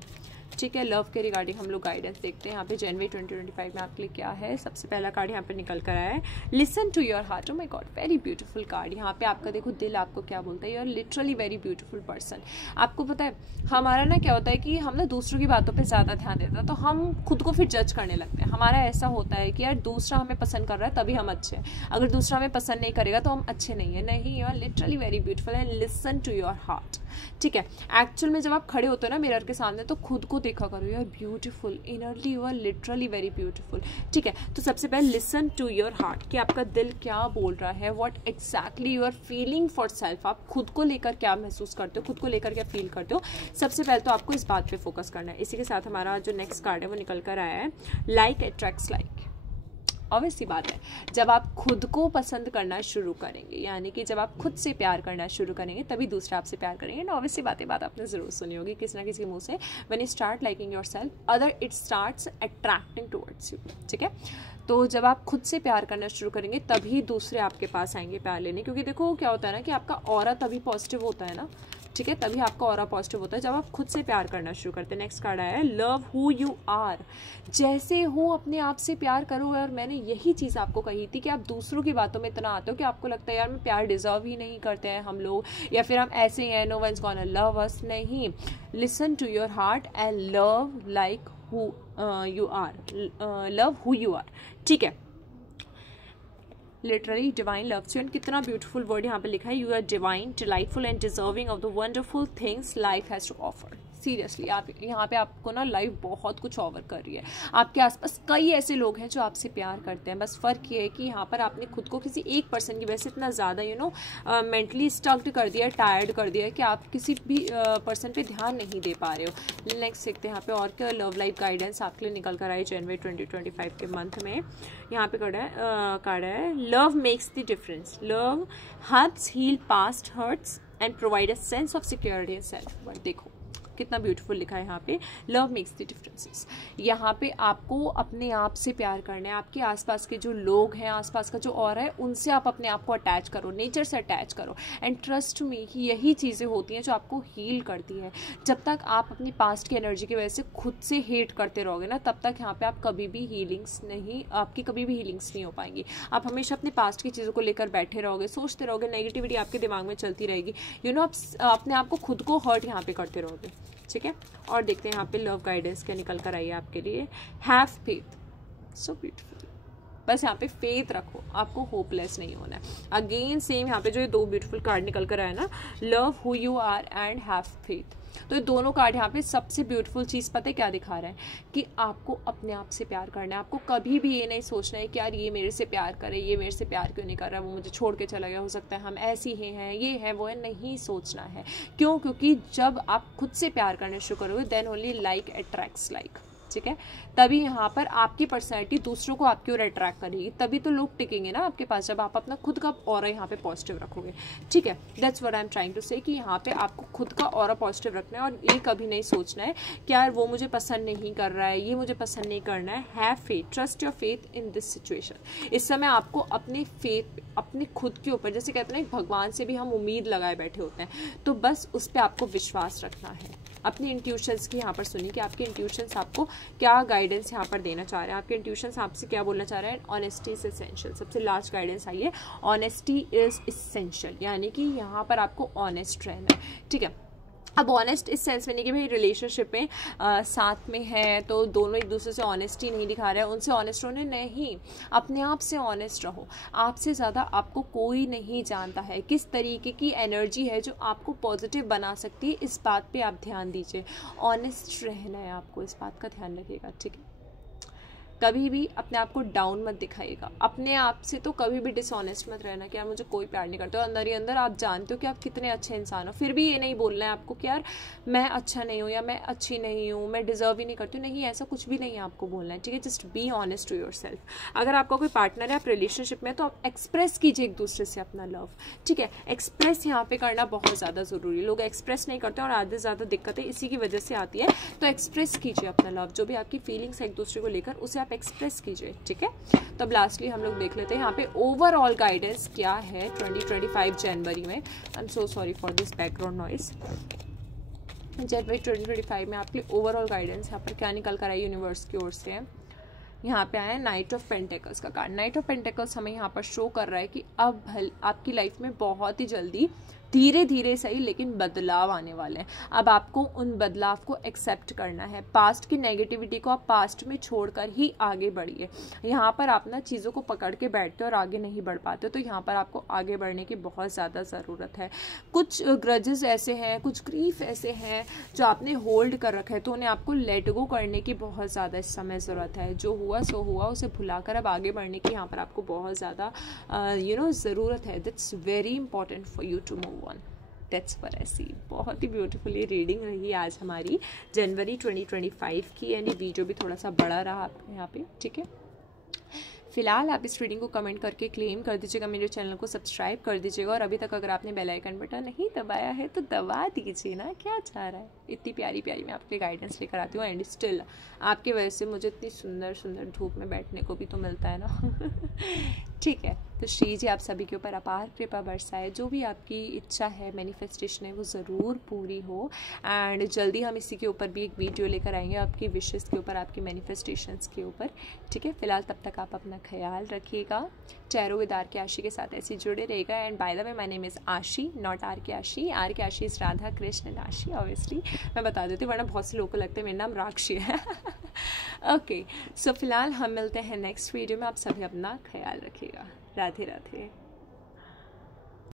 ठीक है। लव के रिगार्डिंग हम लोग गाइडेंस देखते हैं यहाँ पे जनवरी 2025 में आपके लिए क्या है। सबसे पहला कार्ड यहाँ पे निकल कर आया है, listen to your heart. Oh my god, very beautiful card. यहाँ पे आपका देखो दिल आपको क्या बोलता है, you are literally very beautiful person. आपको पता है हमारा ना क्या होता है कि हम ना दूसरों की बातों पे ज़्यादा ध्यान देते हैं, तो हम खुद को फिर जज करने लगते हैं। हमारा ऐसा होता है कि यार दूसरा हमें पसंद कर रहा है तभी हम अच्छे हैं, अगर दूसरा हमें पसंद नहीं करेगा तो हम अच्छे नहीं है। नहीं, you are literally very beautiful and listen to your heart, ठीक है। एक्चुअल में जब आप खड़े होते हो ना मिरर के सामने, तो खुद को देखा करो, you are beautiful innerly, you are literally very beautiful, ठीक है। तो सबसे पहले लिसन टू योर हार्ट कि आपका दिल क्या बोल रहा है, what exactly you are feeling for self. आप खुद को लेकर क्या महसूस करते हो, खुद को लेकर क्या फील करते हो, सबसे पहले तो आपको इस बात पे फोकस करना है। इसी के साथ हमारा जो नेक्स्ट कार्ड है वो निकल कर आया है, लाइक अट्रैक्ट्स लाइक। ऑब्वियस सी बात है, जब आप खुद को पसंद करना शुरू करेंगे, यानी कि जब आप खुद से प्यार करना शुरू करेंगे, तभी दूसरा आपसे प्यार करेंगे। ना ऑब्वियस सी बात आपने ज़रूर सुनी होगी किसी ना किसी मुंह से, when you start liking yourself, other it starts attracting towards you, ठीक है। तो जब आप खुद से प्यार करना शुरू करेंगे तभी दूसरे आपके पास आएंगे प्यार लेने, क्योंकि देखो क्या होता है ना कि आपका ऑरा तभी पॉजिटिव होता है ना ठीक है, तभी आपका ऑरा पॉजिटिव होता है जब आप खुद से प्यार करना शुरू करते हैं। नेक्स्ट कार्ड आया है लव हु यू आर। जैसे हो अपने आप से प्यार करो। और मैंने यही चीज़ आपको कही थी कि आप दूसरों की बातों में इतना आते हो कि आपको लगता है यार मैं प्यार डिजर्व ही नहीं करते हैं हम लोग, या फिर हम ऐसे ही हैं, no one's gonna love us. नहीं, listen to your heart and love like who you are, love who you are. ठीक है, literally divine loves you. And कितना ब्यूटीफुल वर्ड यहाँ पे लिखा है, you are divine, delightful and deserving of the wonderful things life has to offer. Seriously आप यहाँ पे आपको ना लाइफ बहुत कुछ ऑफर कर रही है। आपके आसपास कई ऐसे लोग हैं जो आपसे प्यार करते हैं, बस फ़र्क ये है कि यहाँ पर आपने खुद को किसी एक पर्सन की वजह से इतना ज़्यादा मेंटली स्टक्ड कर दिया, टायर्ड कर दिया कि आप किसी भी पर्सन पे ध्यान नहीं दे पा रहे हो। नेक्स्ट देखते हैं यहाँ पे और क्या लव लाइफ गाइडेंस आपके लिए निकल कर आई जनवरी 2025 के मंथ में। यहाँ पे कार्ड है love makes the difference, love helps heal past hurts and provide a sense of security and self worth. देखो कितना ब्यूटीफुल लिखा है यहाँ पे, लव मेक्स द डिफरेंसेस। यहाँ पे आपको अपने आप से प्यार करना है। आपके आसपास के जो लोग हैं, आसपास का जो और है, उनसे आप अपने आप को अटैच करो, नेचर से अटैच करो। एंड ट्रस्ट मी कि यही चीज़ें होती हैं जो आपको हील करती है। जब तक आप अपनी पास्ट की एनर्जी की वजह से खुद से हेट करते रहोगे ना, तब तक यहाँ पे आप कभी भी आपकी कभी भी हीलिंग्स नहीं हो पाएंगी। आप हमेशा अपने पास्ट की चीज़ों को लेकर बैठे रहोगे, सोचते रहोगे, नेगेटिविटी आपके दिमाग में चलती रहेगी। आप अपने आप को खुद को हर्ट यहाँ पे करते रहोगे। ठीक है, और देखते हैं यहाँ पे लव गाइडेंस क्या निकल कर आई है आपके लिए। Have faith, so beautiful. बस यहाँ पे फेथ रखो, आपको होपलेस नहीं होना है। अगेन सेम यहाँ पे जो ये दो ब्यूटीफुल कार्ड निकल कर आया ना, love who you are and have faith. तो ये दोनों कार्ड यहाँ पे सबसे ब्यूटीफुल चीज़ पता है क्या दिखा रहा है, कि आपको अपने आप से प्यार करना है। आपको कभी भी ये नहीं सोचना है कि यार ये मेरे से प्यार करे, ये मेरे से प्यार क्यों नहीं कर रहा, वो मुझे छोड़ के चला गया, हो सकता है हम ऐसी ही हैं, ये है वो है, नहीं सोचना है। क्यों? क्योंकि जब आप खुद से प्यार करना शुरू करोगे, then only like attracts like. ठीक है, तभी यहाँ पर आपकी पर्सनैलिटी दूसरों को आपकी ओर अट्रैक्ट करेगी, तभी तो लोग टिकेंगे ना आपके पास, जब आप अपना खुद का ऑरा यहाँ पे पॉजिटिव रखोगे। ठीक है, that's what I am trying to say, कि यहाँ पे आपको खुद का ऑरा पॉजिटिव रखना है और ये कभी नहीं सोचना है कि यार वो मुझे पसंद नहीं कर रहा है, ये मुझे पसंद नहीं करना है। Have faith, trust your faith in this situation. इस समय आपको अपने फेथ, अपने खुद के ऊपर, जैसे कहते हैं भगवान से भी हम उम्मीद लगाए बैठे होते हैं, तो बस उस पर आपको विश्वास रखना है। अपनी इंट्यूशंस की यहाँ पर सुनिए कि आपके इंट्यूशंस आपको क्या गाइडेंस यहाँ पर देना चाह रहे हैं। आपके इंट्यूशंस आपसे क्या बोलना चाह रहे हैं? Honesty is essential. सबसे लास्ट गाइडेंस आई है, ऑनेस्टी इज एसेंशियल, यानी कि यहाँ पर आपको ऑनेस्ट रहना है। ठीक है, अब ऑनेस्ट इस सेंस में नहीं कि भाई रिलेशनशिप में साथ में है तो दोनों एक दूसरे से ऑनेस्टी नहीं दिखा रहे हैं, उनसे ऑनेस्ट होने नहीं, अपने आप से ऑनेस्ट रहो। आपसे ज़्यादा आपको कोई नहीं जानता है किस तरीके की एनर्जी है जो आपको पॉजिटिव बना सकती है। इस बात पे आप ध्यान दीजिए, ऑनेस्ट रहना है आपको, इस बात का ध्यान रखिएगा। ठीक है, कभी भी अपने आप को डाउन मत दिखाइएगा। अपने आप से तो कभी भी डिसऑनेस्ट मत रहना कि यार मुझे कोई प्यार नहीं करता। अंदर ही अंदर आप जानते हो कि आप कितने अच्छे इंसान हो, फिर भी ये नहीं बोलना है आपको कि यार मैं अच्छा नहीं हूँ या मैं अच्छी नहीं हूँ, मैं डिजर्व ही नहीं करती हूँ। नहीं, ऐसा कुछ भी नहीं है आपको बोलना है। ठीक है, just be honest to yourself. अगर आपका कोई पार्टनर है, आप रिलेशनशिप में, तो आप एक्सप्रेस कीजिए एक दूसरे से अपना लव। ठीक है, एक्सप्रेस यहाँ पे करना बहुत ज़्यादा ज़रूरी है। लोग एक्सप्रेस नहीं करते और आधे ज़्यादा दिक्कतें इसी की वजह से आती है। तो एक्सप्रेस कीजिए अपना लव, जो भी आपकी फीलिंग्स है एक दूसरे को लेकर, उसे आप एक्सप्रेस कीजिए। ठीक है, तो अब लास्टली हम लोग देख लेते हैं यहाँ पे ओवरऑल गाइडेंस क्या है 2025 जनवरी में। I am so sorry for this background noise. जनवरी 2025 में आपकी ओवरऑल गाइडेंस यहाँ पर क्या निकल कर आई यूनिवर्स की ओर से। यहाँ पे आया नाइट ऑफ पेंटिकल्स का कार्ड। नाइट ऑफ पेंटिकल्स हमें यहाँ पर शो कर रहा है कि अब आपकी लाइफ में बहुत ही जल्दी, धीरे धीरे सही लेकिन बदलाव आने वाले हैं। अब आपको उन बदलाव को एक्सेप्ट करना है। पास्ट की नेगेटिविटी को आप पास्ट में छोड़कर ही आगे बढ़िए। यहाँ पर आप ना चीज़ों को पकड़ के बैठते और आगे नहीं बढ़ पाते, तो यहाँ पर आपको आगे बढ़ने की बहुत ज़्यादा ज़रूरत है। कुछ ग्रजेस ऐसे हैं, कुछ ग्रीफ ऐसे हैं जो आपने होल्ड कर रखा है, तो उन्हें आपको लेट गो करने की बहुत ज़्यादा इस समय ज़रूरत है। जो हुआ सो हुआ, उसे भुलाकर अब आगे बढ़ने की यहाँ पर आपको बहुत ज़्यादा ज़रूरत है। That's very important for you to move on. That's what I see. बहुत ही ब्यूटीफुली रीडिंग रही आज हमारी जनवरी 2025 की, एंड ये वीडियो भी थोड़ा सा बड़ा रहा आपके यहाँ पे। ठीक है, फिलहाल आप इस रीडिंग को कमेंट करके क्लेम कर दीजिएगा, मेरे चैनल को सब्सक्राइब कर दीजिएगा, और अभी तक अगर आपने बेल आइकन बटन नहीं दबाया है तो दबा दीजिए ना, क्या चाह रहा है। इतनी प्यारी प्यारी मैं आपके गाइडेंस लेकर आती हूँ, एंड स्टिल आपकी वजह से मुझे इतनी सुंदर सुंदर धूप में बैठने को भी तो मिलता है ना। ठीक है। तो श्री जी आप सभी के ऊपर अपार कृपा बरसाए, जो भी आपकी इच्छा है, मैनिफेस्टेशन है, वो ज़रूर पूरी हो। एंड जल्दी हम इसी के ऊपर भी एक वीडियो लेकर आएंगे, आपकी विशेस के ऊपर, आपकी मैनिफेस्टेशंस के ऊपर। ठीक है, फिलहाल तब तक आप अपना ख्याल रखिएगा, टैरो विद आर के आशी के साथ ऐसे जुड़े रहेगा। And by the way my name is आशी, नॉट आर के आशी। आर के आशी इज़ राधा कृष्ण आशी, ऑब्वियसली मैं बता देती हूँ, वरना बहुत से लोगों को लगता है मेरा नाम राक्षी है। ओके, सो फिलहाल हम मिलते हैं नेक्स्ट वीडियो में। आप सभी अपना ख्याल रखिएगा। राधे राधे।